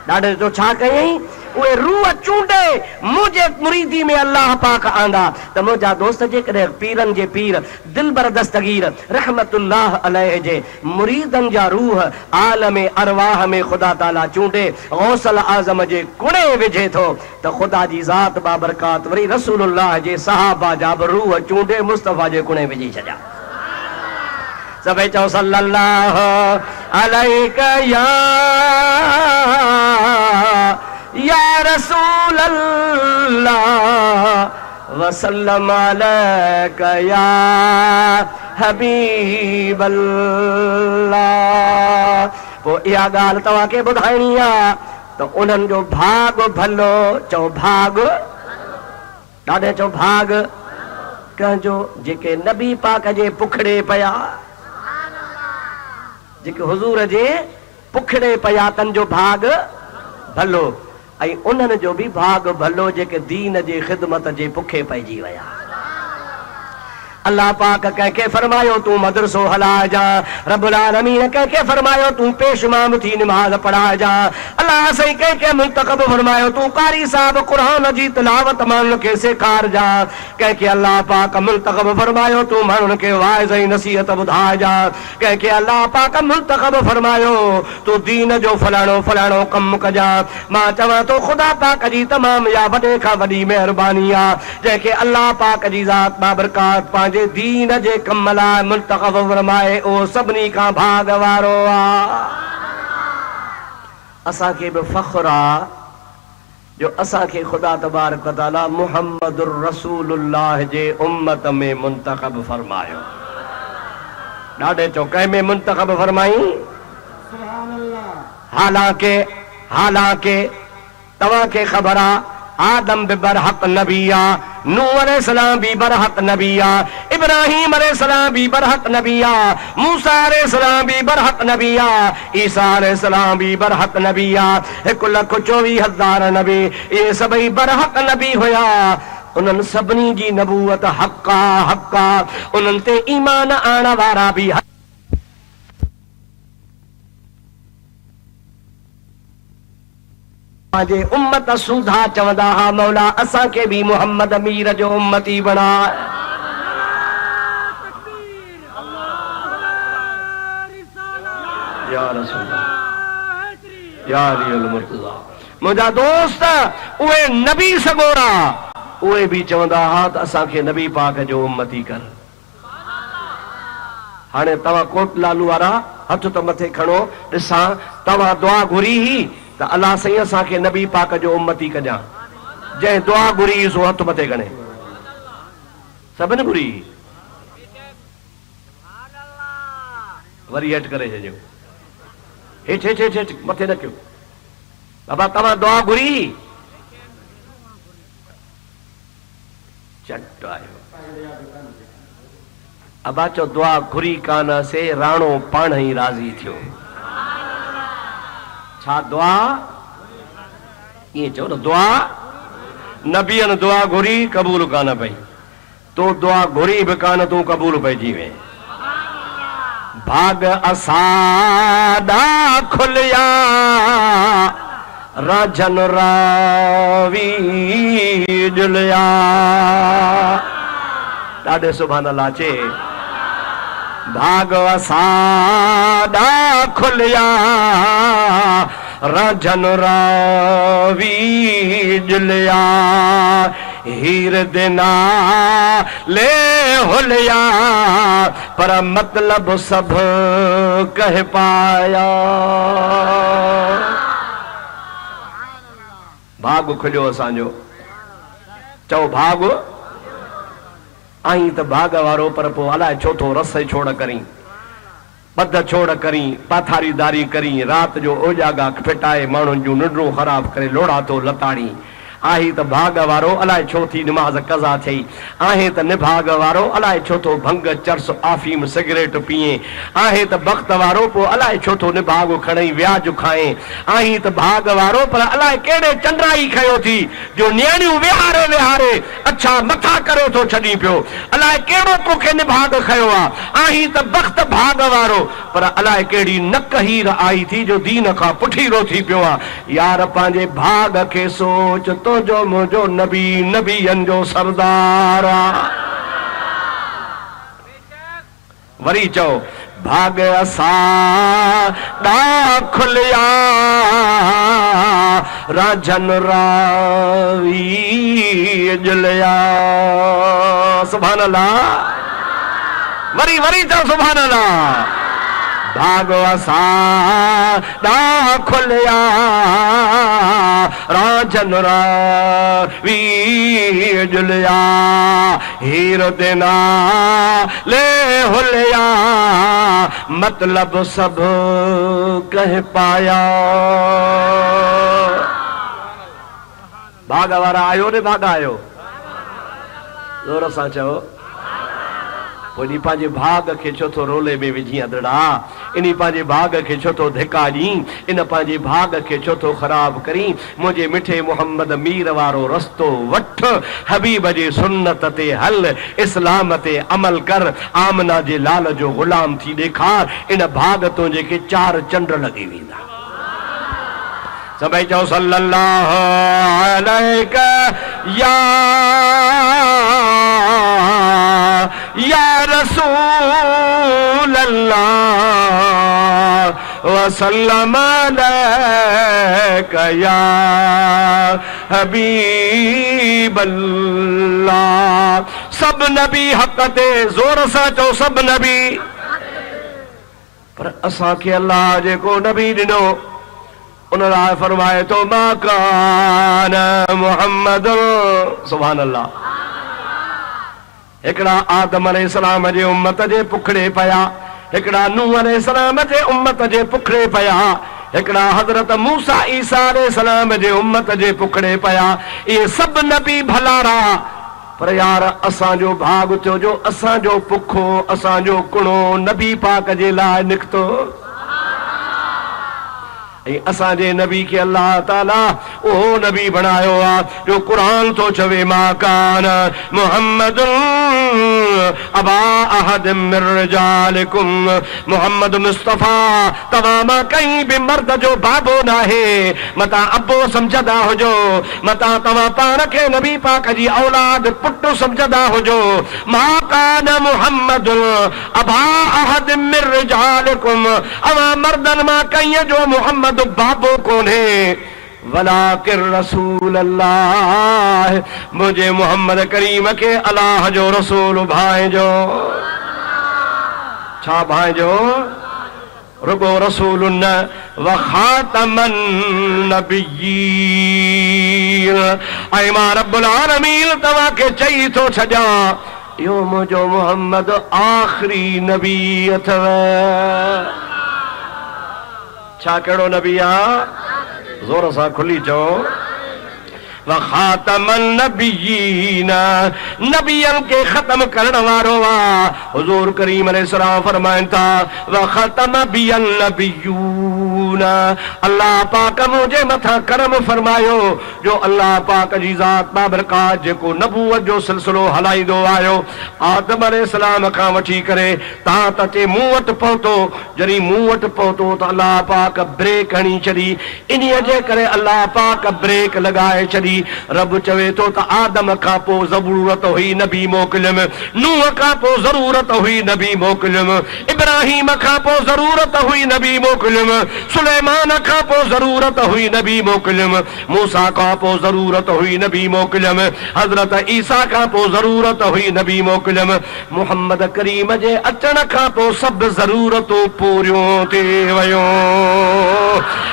ॾाढे जो छा कयईं उहे रूह चूंडे मुंहिंजे मुरीदी में अल्लाह पाक आंदा त मुंहिंजा दोस्त जेकॾहिं पीरनि जे पीर दिलबर दस्तगीर रहमतुल्लाह अलैह जे मुरीदनि जा रूह आलम अरवाह में ख़ुदा ताला चूंडे गौसल आज़म जे कुणे विझे थो त ख़ुदा जी ज़ात बाबरकात वरी रसूलुल्लाह जे सहाबा जा बि रूह चूंडे मुस्तफ़ा जे कुणे विझी छॾिया सभई चओ सल्लल्लाहु अलैका या रसूल अल्लाह वसल्लम अलैका या हबीब अल्लाह पोइ इहा ॻाल्हि तव्हांखे ॿुधाइणी आहे त उन्हनि जो भाग भलो चओ भाग ॾाढे चओ भाग कंहिंजो जेके नबी पाक जे पुखड़े पिया जेके हुज़ूर जे पुखड़े पिया तन जो भाग भलो ऐं उन्हनि जो बि भाग भलो जेके दीन जे ख़िदमत जे पुखे पइजी विया अल्लाह पाक कहके फरमायो तू मदरसो हला जा, रब्बुल आलमीन कहके फरमायो तू पेशमाम थी नमाज पढ़ा जा, अल्लाह सही कहके मुंतखब फरमायो तू कारी साहब कुरान जी तिलावत मान के सिखार जा, कहके अल्लाह पाक मुंतखब फरमायो तू मानन के वाइज़ नसीहत बुधा जा, कहके अल्लाह पाक मुंतखब फरमायो तू दीन जो फलाणो फलाणो कम कजा। मां चवां तो खुदा पाक जी तमाम या वडे का वडी मेहरबानी आ, जंहिंखे अल्लाह पाक जी ज़ात बाबरकात पंहिंजे दीन जे कम लाइ मुंतखब फरमाए ओ सभिनी खां भाग वारो आ। असांखे बि फ़ख्र आ जो असांखे खुदा तबारक व तआला मुहम्मदुर रसूलुल्लाह जे उम्मत में मुंतखब फरमायो। ॾाढे चौके में मुंतखब फरमाई। हालांकि तव्हांखे ख़बर आ आदम बि बरहक नबी आ, नूह अलैहिस्सलाम भी बरहक नबी आ, इब्राहिम अलैहिस्सलाम भी बरहक नबी आ, मूसा अलैहिस्सलाम भी बरहक नबी आ, ईसा अलैहिस्सलाम भी बरहक नबी आ। 1,24,000 नबी ये सभई बरहक नबी हुया। उन्हनि सभिनी जी नबूवत हक़ा उन्हनि ते ईमान आणण वारा भी जे उम्मत सूधा चवंदा हा मौला असांखे भी मोहम्मद अमीर जो उम्मती बणा। या रसूल या अली मुर्तज़ा। मुंहिंजा दोस्त उहे नबी सगोरा उहे भी चवंदा हा त असांखे नबी पाक जो उम्मती कर। हाणे तव्हां कोट लालू वारा हथ त मथे खणो, ॾिसां तव्हां दुआ घुरी ही त अल्लाह साईं असांखे नबी पाक जो उम्मती कजां। जंहिं दुआ घुरी सो हथ मथे खणे। सभिनी घुरी वरी हेठि करे छॾियो। हेठि हेठि हेठि हेठि मथे न कयो। बाबा तव्हां दुआ घुरी चट आयो। अबा चो दुआ घुरी कान से राणो पाण ई राज़ी थियो। छा दुआ ईअं चओ न दुआ नबीअनि दुआ घुरी क़बूल कान पई, तो दुआ घुरी बि कान तूं क़बूल पइजी वे। भाग असादा खुलिया राजन रावी जुलिया। ॾाढे सुभान अल्लाह चे भाग असादा खुलिया राजन रावी जुलिया। हीर देना ले हुलिया पर मतलब सब कह पाया। भाग खुलियो असांजो। चओ भाग आई त भाग वारो पर पोइ अलाए छो थो रस छोड़ करी बद छोड़ करी पाथारीदारी करी रात जो ओजागा फिटाए माण्हुनि जूं निंड्रूं ख़राब करे लोड़ा तो लताड़ी। आहे त भाग वारो अलाए छो थी नमाज कज़ा थई। आहे त निभाग वारो अलाए छो थो भंग चर्स आफीम सिगरेट पिए। आहे त बख़्त वारो पोइ अलाए छो थो निभाग खणई व्याज खाए। आहे त भाग वारो पर अलाए कहिड़े चंद्राई खयो थी जो नियाणियूं विहारे विहारे अच्छा मथा करे थो छॾी पियो। अलाए कहिड़ो तोखे निभाग खयो आहे। आहे त बख़्त भाग वारो पर अलाए कहिड़ी नक हीर आई थी जो दीन खां पुठीरो थी पियो आहे। यार पंहिंजे भाग खे सोच जो मुझो नबी नबियन जो सरदार। वरी चो भाग असा दा खुलिया राजन रावी जुलिया। सुभान अल्लाह। वरी वरी चो सुभान अल्लाह। भाग असा दा खुलिया राजन रावी जुलिया। हीर देना ले हुलिया मतलब सब कह पाया। भाग वारा आयो ने भाग आयो जोर सां चओ। पोइ पंहिंजे भाग खे छो थो रोले में विझी अदड़ा, इन पंहिंजे भाग खे छो थो धिका ॾी, इन पंहिंजे भाग खे छो थो ख़राब करी। मुंहिंजे मिठे मोहम्मद मीर वारो रस्तो वठ, हबीब जे सुन्नत ते हल, इस्लाम ते अमल कर, आमना जे लाल जो गुलाम थी ॾेखार, इन भाग तो जेके 4 चंड लॻी वेंदा। सभई चओ सल्लल्लाहु अलैका या रसूल अल्लाह व सल्लम अलैका या हबीब अल्लाह। सब नबी हक़ ते ज़ोर सां चओ, सब नबी। पर असां खे अल्लाह जेको नबी ॾिनो उन लाइ फरमाए तो मा कान मुहम्मद, सुभान अल्लाह। हिकिड़ा आदम अलैहिस्सलाम जे उम्मत जे पुखड़े पया, हिकिड़ा नूह अलैहिस्सलाम जे उम्मत जे पुखड़े पया, हिकिड़ा हज़रत मूसा ईसा अलैहिस्सलाम जे उम्मत जे पुखड़े पया। इहे सब नबी भलारा, पर यार असांजो भाग थियो जो असांजो पुखो, असांजो कुणो नबी पाक जे लाइ निकितो। असांजे नबी के अल्लाह ताला ओ नबी बनायो आ जो कुरान तो चवे मा कान मुहम्मद अबा अहद मिर रिजालिकुम। मोहम्मद मुस्तफा तमाम कहीं भी मर्द जो बाबो ना है, मता अबो समझदा हुजो, मता तमा पाण के नबी पाक जी औलाद पुट समझदा हुजो। मा कान मुहम्मद अबा अहद मिर रिजालिकुम, अवा मर्दन मा कहीं जो मोहम्मद बाबो कोने, वलाकिर रसूल अल्लाह, मुझे मोहम्मद करीम के अल्लाह जो रसूल भाइजो। छा भाइजो? रुगो रसूल न व खातमन नबिय्यीन। ऐं मां रब्बुल आलमीन तव्हां के चई थो छॾियां, इहो मुंहिंजो मोहम्मद आख़िरी नबी अथव। छा कहिड़ो नबी आहे? ज़ोर सां खुली चओ, व खातमन नबिय्यीन, नबियन के खत्म करण वारो आ। हुजूर करीम अलैहिस्सलाम फरमाइन था, व खतम बियन नबिय्यून, अल्लाह पाक मुझे मथा करम फरमायो जो अल्लाह पाक जी ज़ात बाबरकात जेको नबूवत जो सिलसिलो हलाईंदो आयो, आदम अलैहिस्सलाम खां वठी करे तव्हां त अचे मूं वटि पहुतो। जॾहिं मूं वटि पहुतो त अल्लाह पाक ब्रेक हणी छॾी, इन्हीअ जे करे अल्लाह पाक ब्रेक लॻाए छॾी। रब चवे तो त आदम खां पोइ ज़रूरत हुई नबी मोकिलियम, नूह खां पोइ ज़रूरत हुई नबी मोकिलियम, इब्राहिम खां पोइ ज़रूरत हुई नबी मोकिलियम, सुलेमान खां पोइ ज़रूरत हुई नबी मोकिलियम, मूसा खां पोइ ज़रूरत हुई नबी मोकिलियम, हज़रत ईसा खां पोइ ज़रूरत हुई नबी मोकिलियम। मुहम्मद करीम जे अचण खां पोइ सभु ज़रूरतूं पूरियूं थी वयूं।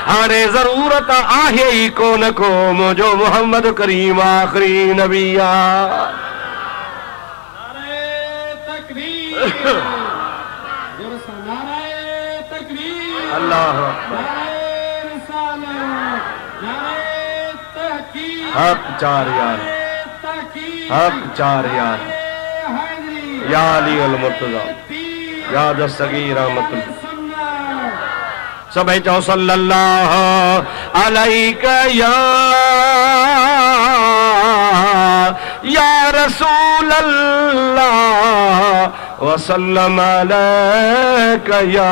हाणे ज़रूरत आहे ई कोन को, मुंहिंजो मोहम्मद करीम आखिरी नबी आ। अल्लाह हक चार यार, हक चार यार, या अली अल मुर्तज़ा, या दस्तगीर रहमतुल्लाह। सभई चओ सल्लल्लाहु अलैका या रसूल अल्लाह व सल्लम अलैका या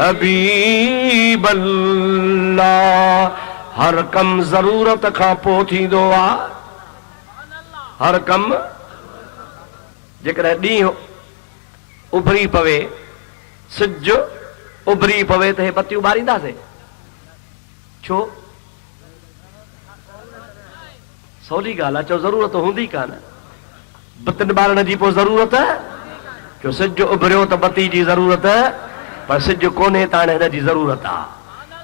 हबीब अल्लाह। हर कम ज़रूरत खां पोइ थींदो आहे, हर कम। जेकॾहिं ॾींहुं उभरी पवे, सिज उभरी पवे त हे बत्तियूं ॿारींदासीं? छो? सवली ॻाल्हि आहे, चओ ज़रूरत हूंदी कान, बतियुनि ॿारण जी पोइ ज़रूरत छो? सिज उभरियो त बत्ती जी ज़रूरत, पर सिज कोन्हे त हाणे हिन जी ज़रूरत आहे।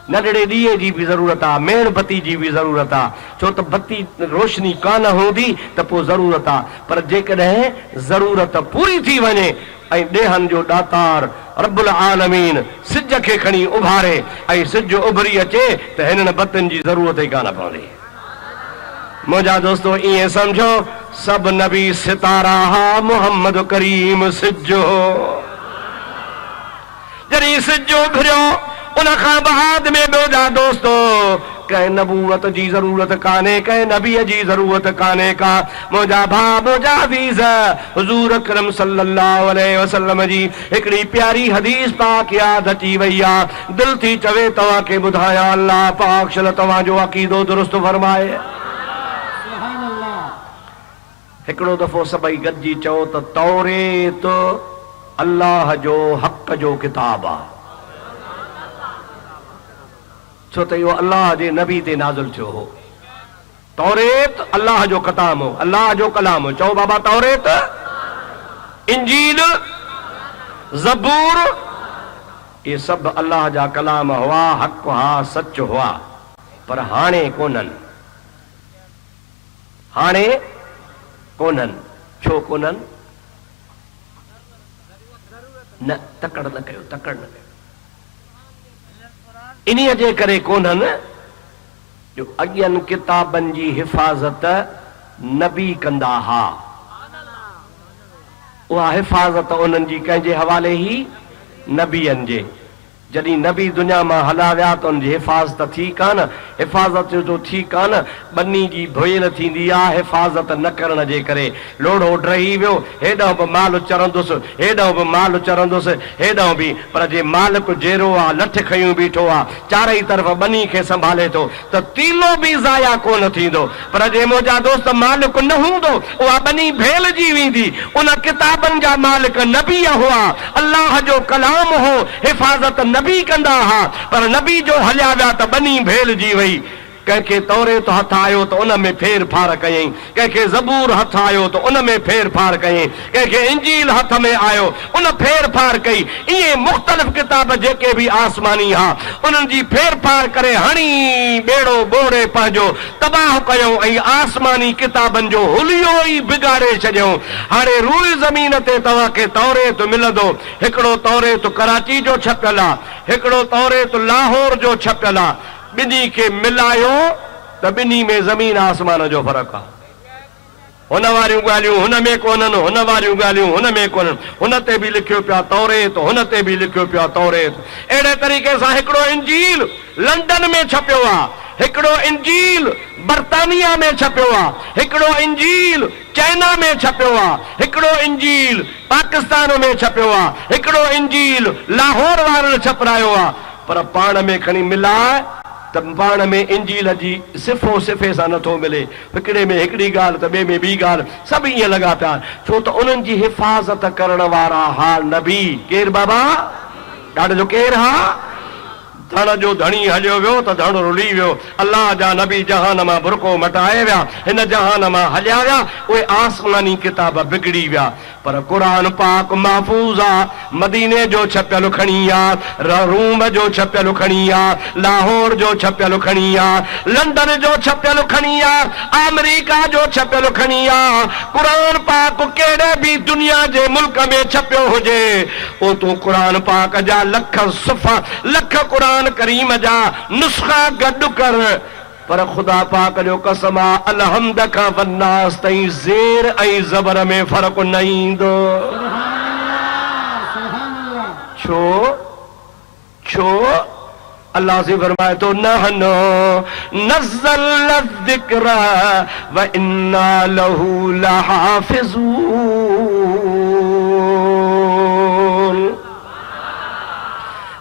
नंढड़े ॾीए जी बि ज़रूरत आहे, मेणबत्ती जी बि ज़रूरत आहे, छो त बत्ती रोशनी कान हूंदी त पोइ ज़रूरत आहे। पर जेकॾहिं ज़रूरत पूरी थी वञे ऐं ॾेहनि जो ॾातार रब्बुल आलमीन सिज खे खणी उभारे ऐं सिज उभरी अचे त हिननि बतियुनि जी ज़रूरत ई कान पवंदी। मुझा दोस्तों इं समझो सब नबी सितारा हा मोहम्मद करीम सिजो जरी सिजो फिरियो उन खां बाद में मुझा दोस्तों कंहिं नबूवत जी ज़रूरत कान्हे कंहिं नबीअ जी ज़रूरत कान्हे का मुंहिंजा भाउ मुंहिंजा अज़ीज़ हुज़ूर अकरम सल्लल्लाहु अलैहि वसल्लम जी हिकिड़ी प्यारी हदीस पाक यादि अची वई आहे दिलि थी चवे तव्हांखे ॿुधायां अल्लाह पाक शल तव्हांजो अक़ीदो दुरुस्त फरमाए हिकिड़ो दफ़ो सभई गॾिजी चओ त तौरेत अल्लाह जो हक़ जो किताब आहे छो त इहो अल्लाह जे नबी ते नाज़िल थियो हो तौरेत अल्लाह जो कलाम हो अल्लाह जो कलाम हो चओ बाबा तौरेत इंजील ज़बूर ये सभु अल्लाह जा कलाम हुआ हक़ हा सच हुआ पर हाणे कोन्हनि छो कोन्हनि न तकड़ न कयो इन्हीअ जे करे कोन्हनि जो अॻियनि किताबनि जी हिफ़ाज़त नबी कंदा हा उहा हिफ़ाज़त उन्हनि जी कंहिंजे हवाले ई नबीअनि जे जॾहिं नबी दुनिया मां हला विया त उनजी हिफ़ाज़त थी कान हिफ़ाज़त जो थी कान बनी जी भुयल थींदी आहे हिफ़ाज़त न करण जे करे लोढ़ो ड्रही वियो हेॾां बि माल चरंदुसि हेॾां बि पर जे मालिक जहिड़ो आहे लठ खयूं बीठो आहे चारई तरफ़ बनी खे संभाले थो त तीलो बि ज़ाया कोन थींदो पर जे मुंहिंजा दोस्त मालिक न हूंदो उहा बनी भेलजी वेंदी उन किताबनि जा मालिक नबी हुआ अल्लाह जो कलाम हो हिफ़ाज़त नबी कंदा हा पर नबी जो हलिया विया त बनी भेलजी वई कंहिंखे तौरेत हथ आयो त उन में फेर फार कयईं कंहिंखे ज़बूर हथ आयो त उन में फेर फार कयईं कंहिंखे इंजील हथ में आयो उन फेर फार कई इहे मुख़्तलिफ़ किताब जेके बि आसमानी हा उन्हनि जी फेर फार करे हणी ॿेड़ो ॿोड़े पंहिंजो तबाह कयूं ऐं आसमानी किताबनि जो हुलियो ई बिगाड़े छॾियऊं हाणे रूई ज़मीन ते तव्हांखे तौरेत मिलंदो हिकिड़ो तौरेत कराची जो छपियल आहे हिकिड़ो तौरेत लाहौर जो छपियल आहे ॿिन्ही खे मिलायो त ॿिन्ही में ज़मीन आसमान जो फ़र्क़ु आहे हुन वारियूं ॻाल्हियूं हुन में कोन्हनि हुन वारियूं ॻाल्हियूं हुन में कोन्हनि हुन ते बि लिखियो पियो आहे तौरेत हुन ते बि लिखियो पियो आहे तौरेत अहिड़े तरीक़े सां हिकिड़ो इंजील लंडन में छपियो आहे हिकिड़ो इंजील बर्तानिया में छपियो आहे हिकिड़ो इंजील चाइना में छपियो आहे हिकिड़ो इंजील पाकिस्तान में छपियो आहे हिकिड़ो इंजील लाहौर वारनि छपरायो आहे पर पाण में खणी मिलाए त पाण में इंजील जी सिफ़ो सिफ़े सां नथो मिले हिकिड़े में हिकिड़ी ॻाल्हि त ॿिए में ॿी ॻाल्हि सभु ईअं लॻा पिया छो त उन्हनि जी हिफ़ाज़त करण वारा हा नबी केरु बाबा ॾाढो जो केरु हा धन जो धणी हलियो वियो त धन रुली वियो अल्लाह जा नबी जहान मां बुरको मटाए विया हिन जहान मां हलिया विया उहे आसमानी किताब बिगड़ी विया पर क़ुरान पाक महफूज़ आहे मदीने जो छपियल खणी आहे रूम जो छपियल खणी आहे लाहौर जो छपियल खणी आहे लंडन जो छपियल खणी आहे अमेरिका जो छपियल खणी आहे क़ुरान पाक कहिड़े बि दुनिया जे मुल्क में छपियो हुजे ओ तूं क़ुरान पाक जा लख सुफ़ा लख क़ुरान करीम जा नुस्ख़ा गॾु कर पर खुदा पाक जो कसम आहे अलहम्द खां वन्नास ताईं ज़ेर ऐं ज़बर में फ़र्क़ु न ईंदो छो अल्लाह से फरमाए तो नहनु नज़्ज़लना ज़िक्र व इन्ना लहू लहाफ़िज़ून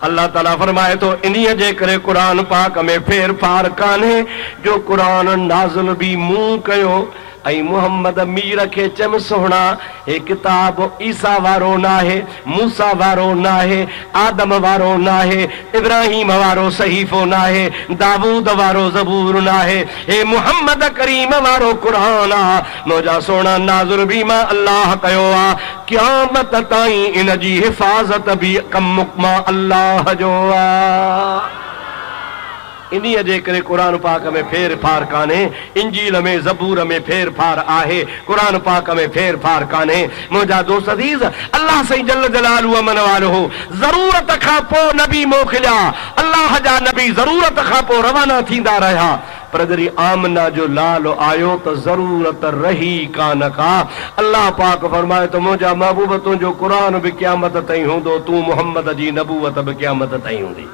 अल्लाह ताला फरमाए तो इन्हीअ जे करे क़ुरान पाक में फेर फार कान्हे जो क़ुरान नाज़िल बि मूं कयो ऐं मुहम्मद मीर खे चम सोहणा हे किताब ईसा वारो नाहे मूसा वारो नाहे आदम वारो नाहे इब्राहिम वारो सहीफ़ो नाहे दाऊद वारो ज़बूर नाहे हे मुहम्मद करीम वारो क़ुरान आ मुंहिंजा सोना नाज़िल बि मां अल्लाह कयो आ क़यामत ताईं इन जी हिफ़ाज़त बि कम मां अल्लाह जो आ इन्हीअ जे करे क़ुरान पाक में फेर फार कान्हे इंजील में ज़बूर में फेर फार आहे क़ुरान पाक में फेर फार कान्हे मुंहिंजा दोस्त अज़ीज़ अल्लाह सही जल जलालहू अमन वारो हो ज़रूरत खां पोइ नबी मोकिलिया अल्लाह जा नबी ज़रूरत खां पोइ रवाना थींदा रहिया पर जरी आमना जो लाल आयो तो जरूरत रही कान का। अल्लाह पाक फरमाए तो मुझा महबूब तुझो कुरान भी क़यामत ताईं हूंदो, तू मोहम्मद जी नबूवत भी क़यामत ताईं हूंदी।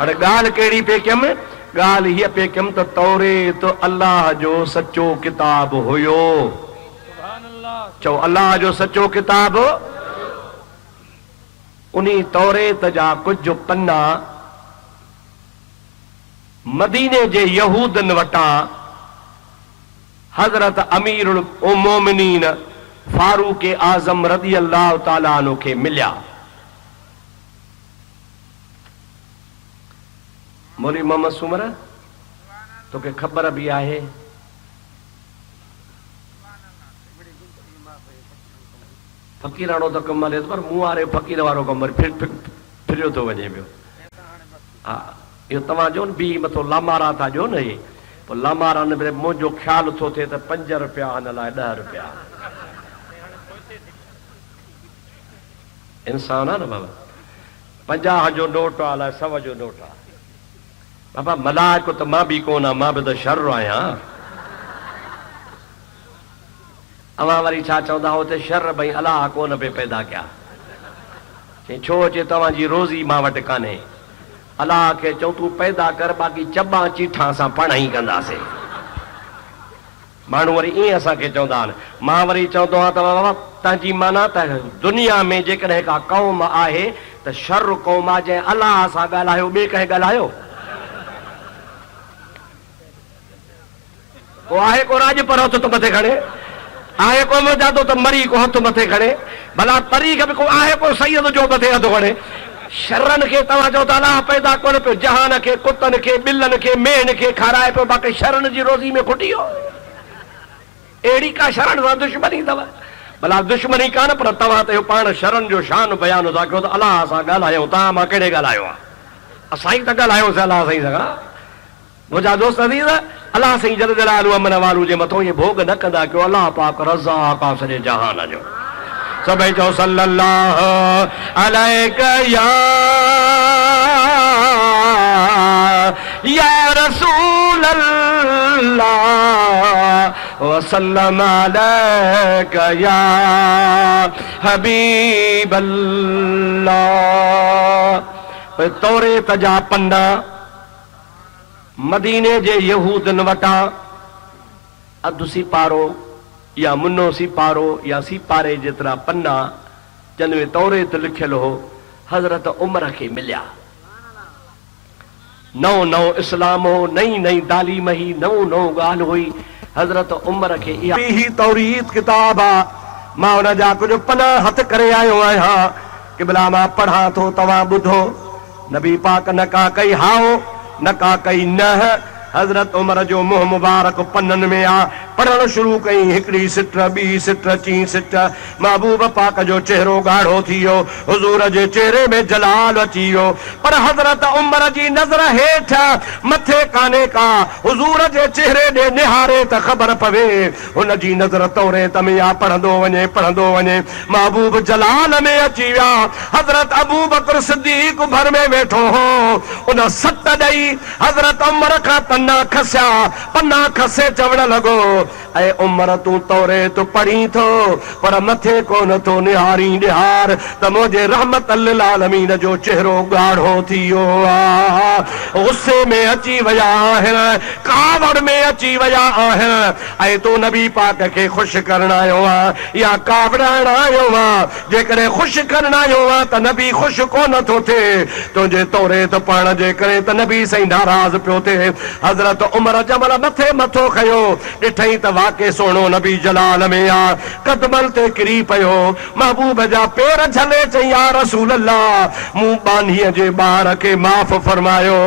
अरे ॻाल्हि कहिड़ी पे कयमि, ॻाल्हि हीअ पे कयमि त तौरेत अल्लाह जो सचो किताब हुयो। चओ अल्लाह जो सचो किताब। उन्ही तौरेत जा कुझु पन्ना मदीने जे यहूदन वटां हज़रत अमीरुल मोमिनीन फारूक आज़म रज़ी अल्लाह ताला अन्हु खे मिलिया। मौलवी मोहम्मद सुमर तोखे ख़बर बि आहे फ़कीराणो त कमु हले पर मूं वारे फ़कीर वारो कमु फिरियो थो वञे पियो। हा इहो तव्हां जो न बी मथो लामारा था ॾियो न, इहे पोइ लामारा न मुंहिंजो ख़्यालु थो थिए त 5 रुपया हिन लाइ 10 रुपया इंसान आहे न बाबा। 50 जो नोट आहे अलाए 100 जो नोट आहे बाबा। मलाइको त मां बि कोन आहियां, मां बि त शर आहियां। अवां वरी छा चवंदा हुते शर भई अलाह कोन पे पैदा कया। चई छो अचे तव्हांजी रोज़ी मां वटि कान्हे। अलाह खे चऊं तूं पैदा कर, बाक़ी चॿा चीठा असां पाण ई कंदासीं। माण्हू वरी ईअं असांखे चवंदा आहिनि। मां वरी चवंदो आहियां त बाबा तव्हांजी माना त दुनिया में जेकॾहिं का क़ौम आहे त शर क़ौम आहे जंहिं अलाह सां ॻाल्हायो, ॿिए कंहिं ॻाल्हायो को आहे को राज पर हथ तो मथे खणे, आहे को मजादो त मरी को हथ मथे खणे, भला तरीक़ बि को आहे को सैयद जो मथे हथ खणे। शरन खे तव्हां चओ त अलाह पैदा कोन पियो, जहान खे कुतनि खे ॿिलनि खे मेहन खे खाराए पियो, बाक़ी शरन जी रोज़ी में खुटी वियो। अहिड़ी का शरण सां दुश्मनी अथव? भला दुश्मनी कान, पर तव्हां त पाण शरन जो शान बयान था कयो त अलाह सां ॻाल्हायूं। तव्हां मां कहिड़े ॻाल्हायो आहे? असां ई त ॻाल्हायोसीं अलाह साईं सां। मुंहिंजा दोस्त अज़ीज़, अलाह साईं जल जलालु अमन वालू जे मथां इहे भोग न कंदा कयो। अलाह पाक रज़ाक़ आहे सॼे जहान जो। सभई चओ सल्लल्लाहु अलैका या रसूल अल्लाह वसल्लम अलैका या हबीब अल्लाह। तौरेत जा पन्ना मदीने जे यहूदन वटां अधु सिपारो या मुनो सिपारो या सिपारे जेतिरा पन्ना जिन में तौरेत लिखियल हो हज़रत उमर खे मिलिया। नओं नओं इस्लाम हो, नई नई तालीम ही, नओं नओं ॻाल्हि हुई। हज़रत उमर खे इहा ही तौरीत किताब आहे। मां हुन जा कुझु पन्ना हथ करे आयो आहियां कि भला मां पढ़ां थो, तव्हां ॿुधो। नबी पाक न का कई हाओ न का कई न। हज़रत उमर जो मुंहुं मुबारक पन्ननि में आ। पढ़णु शुरू कई, हिकिड़ी सिट, ॿी सिट, चीं सिट। महबूब पाक जो चेहरो ॻाढ़ो थी वियो, हुज़ूर जे चेहरे में जलाल अची वियो। पर हज़रत उमर जी नज़र हेठि मथे कान्हे का। हुज़ूर जे चेहरे ॾे निहारे त ख़बर पवे हुन जी नज़र तौरेत में आ। पढ़ंदो वञे पढ़ंदो वञे, महबूब जलाल में अची विया। हज़रत अबू बकर सिद्दीक़ भर में वेठो हो। उन सट ॾेई हज़रत उमर खां पन्ना खसिया। पन्ना खसे चवण लॻो, ऐं उमर तूं तौरेत पढ़ी थो पर मथे कोन थो निहारी। निहार त मुंहिंजे रहमत लिल आलमीन जो चेहरो ॻाढ़ो थी वियो आहे। गुस्से में अची विया आहिनि, कावड़ में अची विया आहिनि। ऐं तूं नबी पाक खे ख़ुशि करण आयो आहे या कावड़ाइण आयो आहे? जेकॾहिं ख़ुशि करण आयो आहे त नबी ख़ुशि कोन थो थिए। तुंहिंजे तौरेत पढ़ण जे करे त नबी साईं नाराज़ पियो थिए। हज़रत उमर जमल मथे मथो खयो, ॾिठई त वाके सोणो नबी जलाल में आ। कदमल ते किरी पियो, महबूब जा पेर झले, चई या रसूल अल्लाह, मूं बानीअ जे ॿार खे माफ़ फरमायो।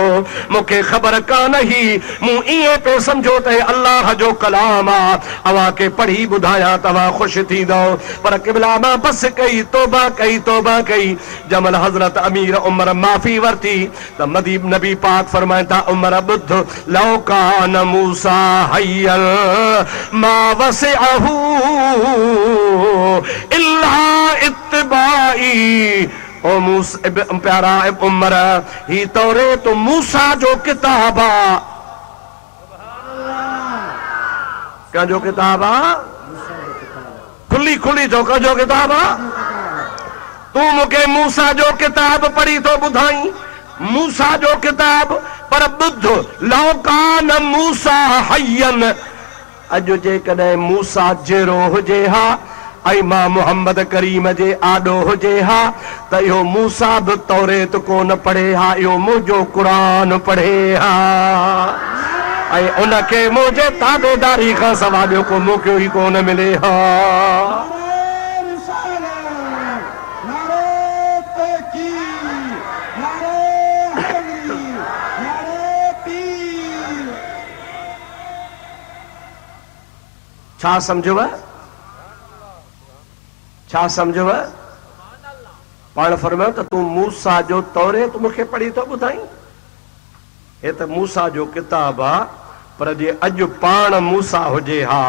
मूंखे ख़बर कान ही, मूं ईअं पे सम्झो त अल्लाह जो कलाम आ, अव्हां खे पढ़ी ॿुधायां तव्हां ख़ुशि थींदो। पर क़िबला मां बस कई, तौबा कई, तौबा कई। जमल हज़रत अमीर उमर माफ़ी वरती त मदी नबी पाक फरमाइनि था, उमर ॿुध, लौ कान मूसा हय्यन मा वसिअहू इल्ला इत्तिबाई। ओ मूसा प्यारा उमर, ही तौरेत मूसा जो किताब आ। कंहिंजो किताब आहे? खुली खुली चओ, कंहिंजो किताब आहे? तूं मूंखे मूसा जो किताब पढ़ी थो ॿुधाई, मूसा जो किताब, पर ॿुध, लौ कान मूसा हयन, अॼु जेकॾहिं मूसा जहिड़ो हुजे हा ऐं मां मुहम्मद करीम जे आॾो हुजे हा त इहो मूसा बि तौरेत कोन पढ़े हा, इहो मुंहिंजो क़ुरान पढ़े हा, ऐं उनखे मुंहिंजे ताबेदारी खां सवाइ ॿियो को मौक़ो ई कोन मिले हा। छा सम्झव? छा सम्झव? पाण फरमायो त तूं मूसा जो तौरेत मूंखे पढ़ी थो ॿुधाई, हे त मूसा जो किताब आहे, पर जे अॼु पाण मूसा हुजे हा,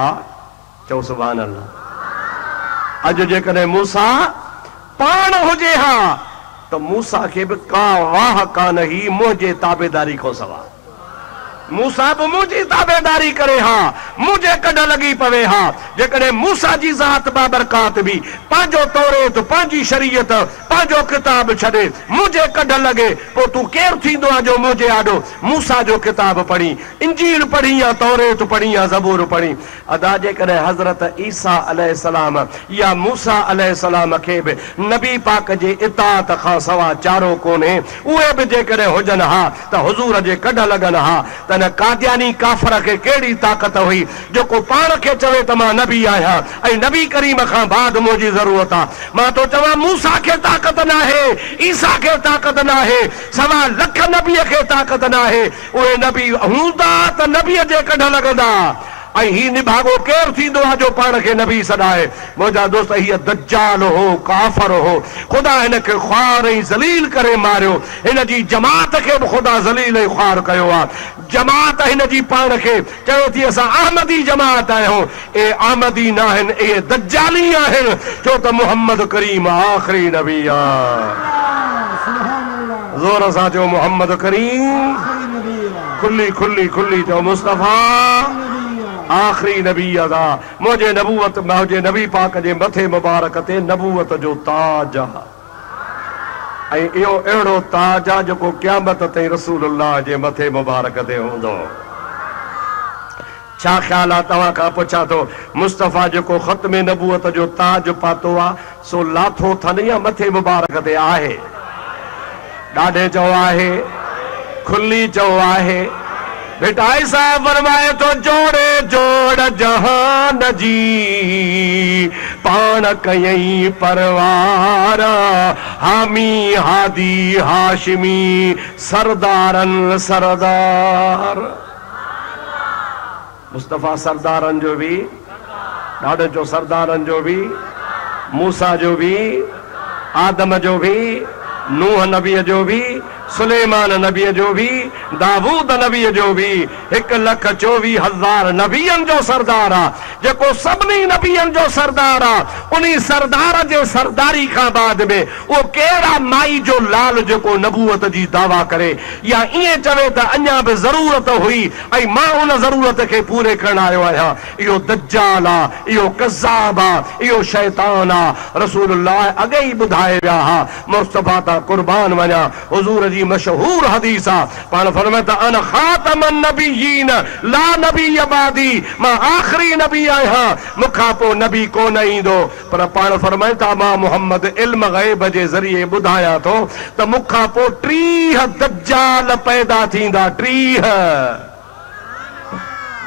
चओ सुभान अल्लाह, अॼु जेकॾहिं मूसा पाण हुजे हा त मूसा खे बि का वाह कान ही मुंहिंजे ताबेदारी खां सवाइ, मूसा बि मुंहिंजी ताबेदारी करे हा, मुंहिंजे कॾ लॻी पवे हा। जेकॾहिं मूसा जी ज़ात बाबरकात बि पंहिंजो तौरेत, पंहिंजी शरीयत, पंहिंजो किताब छॾे मुंहिंजे कॾ लॻे, पोइ तूं केरु थींदो आहे जो मुंहिंजे आॾो मूसा जो किताब पढ़ी, इंजील पढ़ी या तौरेत पढ़ी या ज़बूर पढ़ी। अदा जेकॾहिं हज़रत ईसा अलैहिस्सलाम या मूसा अलैहिस्सलाम खे बि नबी पाक जे इताअत खां सवाइ चारो कोन्हे, उहे बि जेकॾहिं हुजनि हा त हुज़ूर जे कॾ लॻनि हा त न कादियानी काफ़र खे कहिड़ी ताक़त हुई जेको पाण खे चवे त मां नबी आहियां ऐं नबी करीम खां बाद मुंहिंजी ज़रूरत आहे। मां तो चवां मूसा खे ताक़त न आहे, ईसा खे ताक़त न आहे, सवा लख नबीअ खे ताक़त न आहे, उहे नबी हूंदा त नबीअ जे कॾ लॻंदा, ऐं ही निभागो केरु थींदो आहे जो पाण खे नबी सॾाए? मुंहिंजा दोस्त, हीअ दज्जाल हो, काफ़र हो, ख़ुदा हिन खे ख़्वार ऐं ज़लील करे मारियो, हिन जी जमात खे बि ख़ुदा ज़लील ऐं ख़्वार कयो आहे। जमात हिन जी पाण खे चवे थी असां अहमदी जमात आहियूं, ए अहमदी न आहिनि, ए दज्जाली आहिनि, छो त मुहम्मद करीम आख़िरी नबी आहे। ज़ोर सां चओ मुहम्मद करीम, खुली खुली खुली चओ मुस्तफ़ा आख़िरी नबी अदा। मुंहिंजे नबूवत, मुंहिंजे नबी पाक जे मथे मुबारक ते नबूवत जो ताज आहे, ऐं इहो अहिड़ो ताज आहे जेको क़यामत ताईं रसूलुल्लाह जे मथे मुबारक ते हूंदो। छा ख़्याल आहे? तव्हां खां पुछां थो, मुस्तफ़ा जेको ख़त्मे नबूवत जो ताज पातो आहे सो लाथो अथनि या मथे मुबारक ते आहे? ॾाढे चओ आहे, खुली चओ आहे। भिटाई साहब फरमाए तो जोड़े जोड़ जहान जी, पाण कयई परवार, हामी हादी हाशिमी, सरदारन सरदार। मुस्तफ़ा सरदारन जो भी, ॾाढो चो सरदारन जो भी, मूसा जो भी, आदम जो भी, नूह नबीअ जो भी, सुलेमान नबीअ जो भी, दाऊद नबीअ जो भी, 1,24,000 नबियनि जो सरदार आहे, जेको सभिनी नबियनि जो सरदार आहे। उन्ही सरदार जे सरदारी खां बाद में उहो कहिड़ा माई जो लाल जेको नबूवत जी दावा करे या ईअं चवे त अञा बि ज़रूरत हुई ऐं मां उन ज़रूरत खे पूरे करण आयो आहियां, इहो दज्जाल आहे, इहो कज़ाब आहे, इहो शैतान आहे। रसूलुल्लाह अॻे ई ॿुधाए विया हा, मुस्तफ़ा तां क़ुर्बान वञा, हुज़ूर जी मशहूर हदीस आहे, पाण फरमाए त अन ख़ातमन नबिय्यीन ला नबी बादी, मां आख़िरी नबी आहियां, मूंखां पोइ नबी कोन ईंदो। पर पाण फरमाए था मां मुहम्मद इल्म ग़ैब जे ज़रिए ॿुधायां थो त मूंखां पोइ 30 दज्जाल पैदा थींदा। 30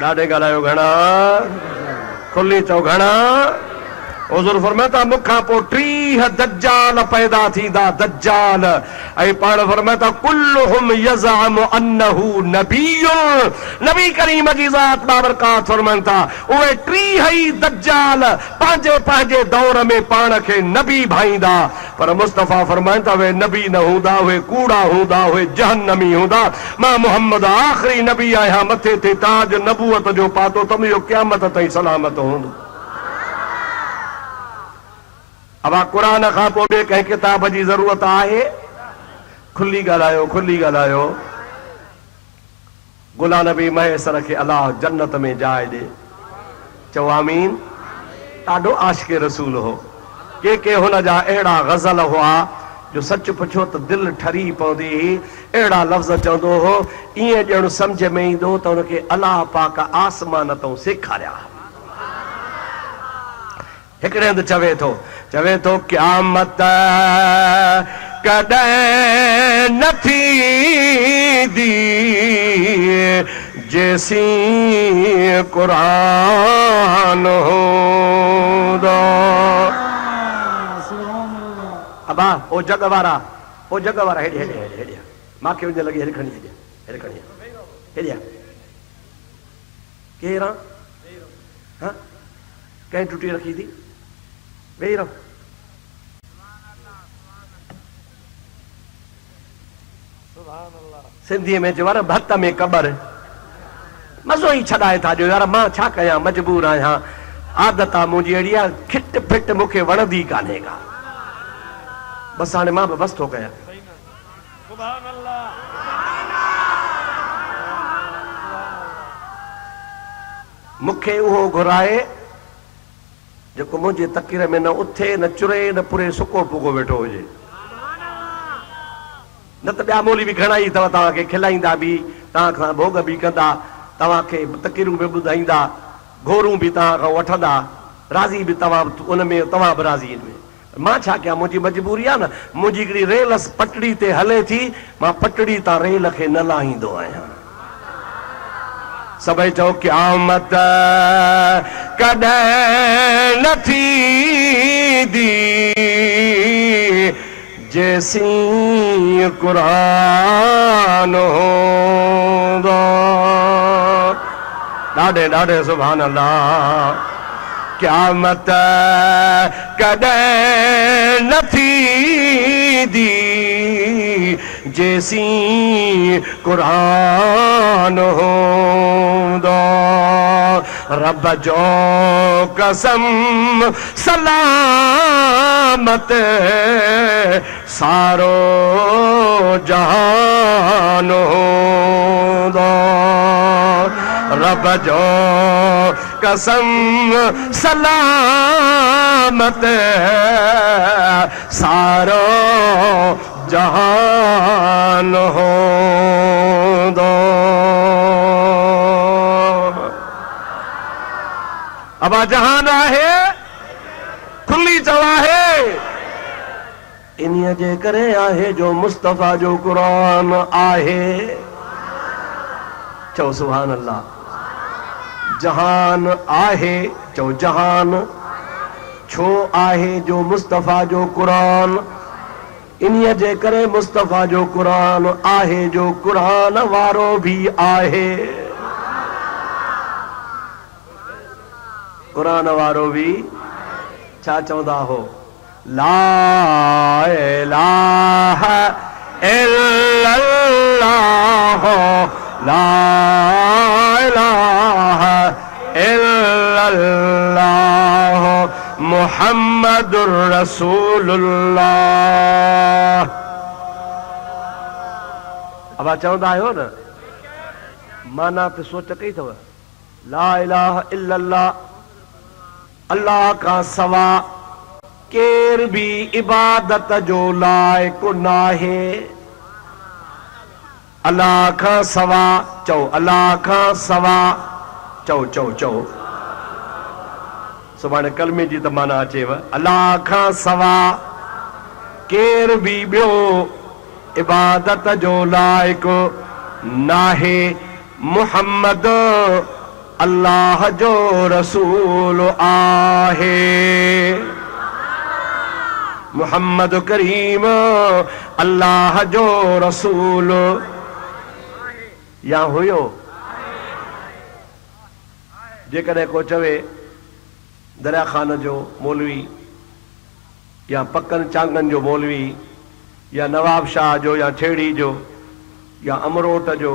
ॾाढे ॻाल्हायो घणा, खुली चओ घणा। हुज़ूर फरमाए था मूंखां पोइ 30 दज्जाल पैदा थींदा, दज्जाल। ऐं पाण फरमाए था कुल्लुहुम यज़अमु अन्नहु नबियुन, नबी करीम जी ज़ात बाबरकात फरमाइनि था उहे 30 ई दज्जाल पंहिंजे पंहिंजे दौर में पाण खे नबी भाईंदा। पर मुस्तफ़ा फरमाइनि था उहे नबी न हूंदा, उहे कूड़ा हूंदा, उहे जहन्नमी हूंदा। मां मुहम्मद आख़िरी नबी आहियां, मथे ते ताज नबूवत जो पातो, तुम इहो क़यामत ताईं सलामत हूंदो। अब क़ुरान खां पोइ ॿिए कंहिं किताब जी ज़रूरत आहे? खुली ॻाल्हायो, खुली ॻाल्हायो। गुलाम नबी महेसर खे अलाह जन्नत में जाइ ॾे। चओ आमीन। ॾाढो आशिक़ रसूल हो। के हुन जा अहिड़ा गज़ल हुआ जो सच पुछो त दिलि ठरी पवंदी हुई। अहिड़ा लफ़्ज़ चवंदो हो ईअं ॼण सम्झ में ईंदो त हुनखे अलाह पाक आसमान तां सेखारिया। हिकिड़े हंधि चवे थो क़यामत कॾहिं न थींदी जेसीं क़ुरान हूंदो। अबा ओ जग वारा हेॾे हेॾे मांखे वञण लॻी हेॾे खणी हेॾे केरु आहे? कंहिं टुटी रखी थी? वेही रहो। सिंधीअ में चयो न भत में क़बर मज़ो ई छॾाए था ॾियो यार। मां छा कयां, मजबूर आहियां। आदत आहे मुंहिंजी अहिड़ी आहे, खिट फिट मूंखे वणंदी कान्हे का। बसि हाणे मां बि बसि थो कयां। मूंखे उहो घुराए जेको मुंहिंजे तकीर में न उथे न चुरे न पुरे सुको पुगो वेठो हुजे। न त ॿिया मोली बि घणा ई अथव, तव्हांखे खिलाईंदा बि, तव्हां खां भोग बि कंदा, तव्हांखे तकीरूं बि ॿुधाईंदा, घोरूं बि तव्हां खां वठंदा, राज़ी बि तव्हां उन में, तव्हां बि राज़ी में। मां छा कयां, मुंहिंजी मजबूरी आहे न। मुंहिंजी हिकिड़ी रेल पटड़ी ते हले थी, मां पटड़ी तां रेल खे न लाहींदो आहियां। सभई चओ क़यामत कॾहिं न थींदी जेसीं क़ुरान हूंदो। ॾाढे सुभान अल्लाह। क़यामत कॾहिं न थींदी जेसीं क़ुरान हूंदो। रब जो कसम सलामत सारो जहान हूंदो। रब जो कसम सलामत सारो जहान हूंदो। अबा जहान आहे, खुली चवा है इन्हीअ जे करे आहे जो मुस्तफ़ा जो क़ुरान आहे। चओ सुभान अल्लाह। जहान आहे, चओ जहान छो आहे जो मुस्तफ़ा जो क़ुरान। इन्हीअ जे करे मुस्तफ़ा जो क़ुरान आहे जो क़ुरान वारो भी आहे। क़ुरान वारो भी छा चवंदा हो? ला इलाहा इल्लल्लाह ला इलाहा इल्लल्लाह मुहम्मदुर रसूलुल्लाह। अब चवंदा आहियो न, माना पे सोच कई अथव। ला इलाहा इल्लल्लाह, अल्लाह का सवा केर भी इबादत जो लायक नाहे। अल्लाह का सवा, चओ अल्लाह का सवा, चओ चओ चओ। सुभाणे कलमे जी त माना अचेव। अल्लाह का सवा केर भी ॿियो इबादत जो लायक नाहे। मुहम्मद अल्लाह जो रसूल आहे। मुहम्मद करीम अल्लाह जो रसूल या हुयो। जेकॾहिं को चवे दरिया खान जो मौलवी या पकन चांगन जो मौलवी या नवाब शाह जो या ठेड़ी जो या अमरोट जो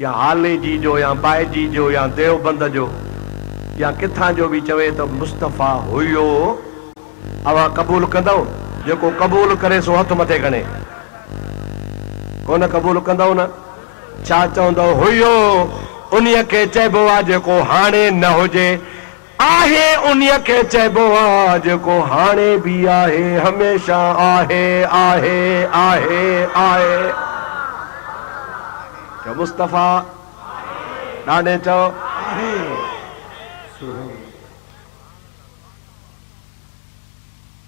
या हाले जी जो या बायजी जो या देवबंद जो या किथां जो भी चवे तो मुस्तफ़ा हुयो, अवा कबूल कंदव? जेको कबूल करे सो हथ मथे खणे। कोन कबूल कंदव न? छा चवंदव? हुयो उन्हीअ खे चइबो आहे जेको हाणे न हुजे। आहे उन्हीअ खे चइबो आहे जेको हाणे बि आहे हमेशा आहे आहे आहे आहे चओ मुस्तफ़ा ॾाढे चओ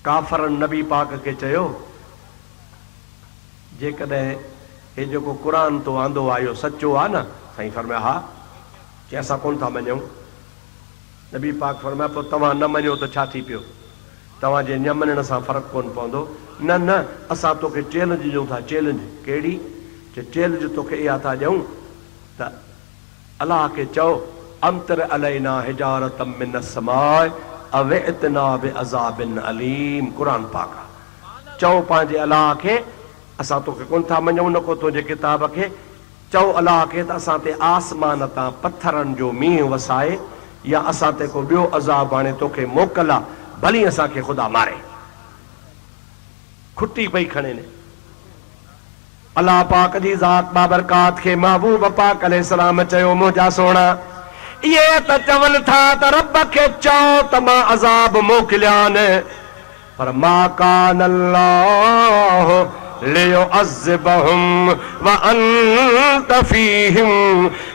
काफ़रनि नबी पाक खे चयो जेकॾहिं हे जेको क़ुर तो आंदो आहे इहो सचो आहे न साईं फरमाया हा चई असां कोन था मञूं नबी पाक फरमाया पोइ तव्हां न मञो त छा थी पियो तव्हांजे न मञण सां फ़र्क़ु कोन पवंदो न न असां तोखे चैलेंज ॾियूं था चैलेंज कहिड़ी चैलेंज तोखे इहा था ॾियूं त अलाह खे चओ अंतर अलैना हिजारतम मिन अस्समाए अवेतना बिअज़ाबिन अलीम क़ुर पाक चओ पंहिंजे अलाह खे असां तोखे कोन था मञूं न को तुंहिंजे किताब खे चओ अलाह खे त असां ते आसमान तां पथरनि जो मींहुं वसाए या असां ते को ॿियो अज़ाब हाणे तोखे मोकल आहे भली असांखे ख़ुदा मारे खुटी पई खणे ने अलाह पाक जी ज़ात बाबरकात खे महबूब पाक अलैहिस्सलाम चयो मुंहिंजा सोणा इहे त चवनि था त रब खे चओ त मां अज़ाब मोकिलियानि पर मा कान अल्लाह लियुअज़्ज़िबहुम व अंत फीहिम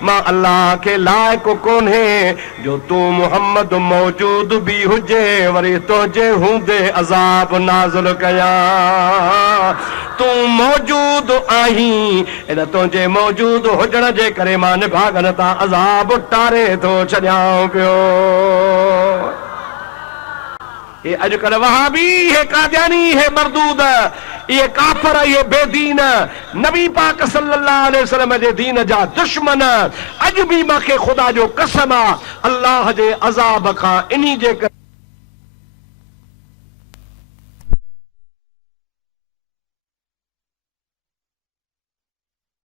मां अल्लाह खे लाइक़ कोन्हे जो तूं मुहम्मद मौजूद बि हुजे वरी तुंहिंजे हूंदे अज़ाब नाज़िल कयां तूं मौजूद आहीं इन तुंहिंजे मौजूद हुजण जे करे मां निभागन तां अज़ाब टारे थो छॾियां पियो ये अॼुकल्ह वहाबी हे कादियानी हे मरदूद ये काफर ये बेदीन नबी पाक सल्लल्लाहु अलैहि वसल्लम जे दीन जा दुश्मन अॼु बि मूंखे ख़ुदा जो कसम आहे अल्लाह जे अज़ाब खां इन्ही जे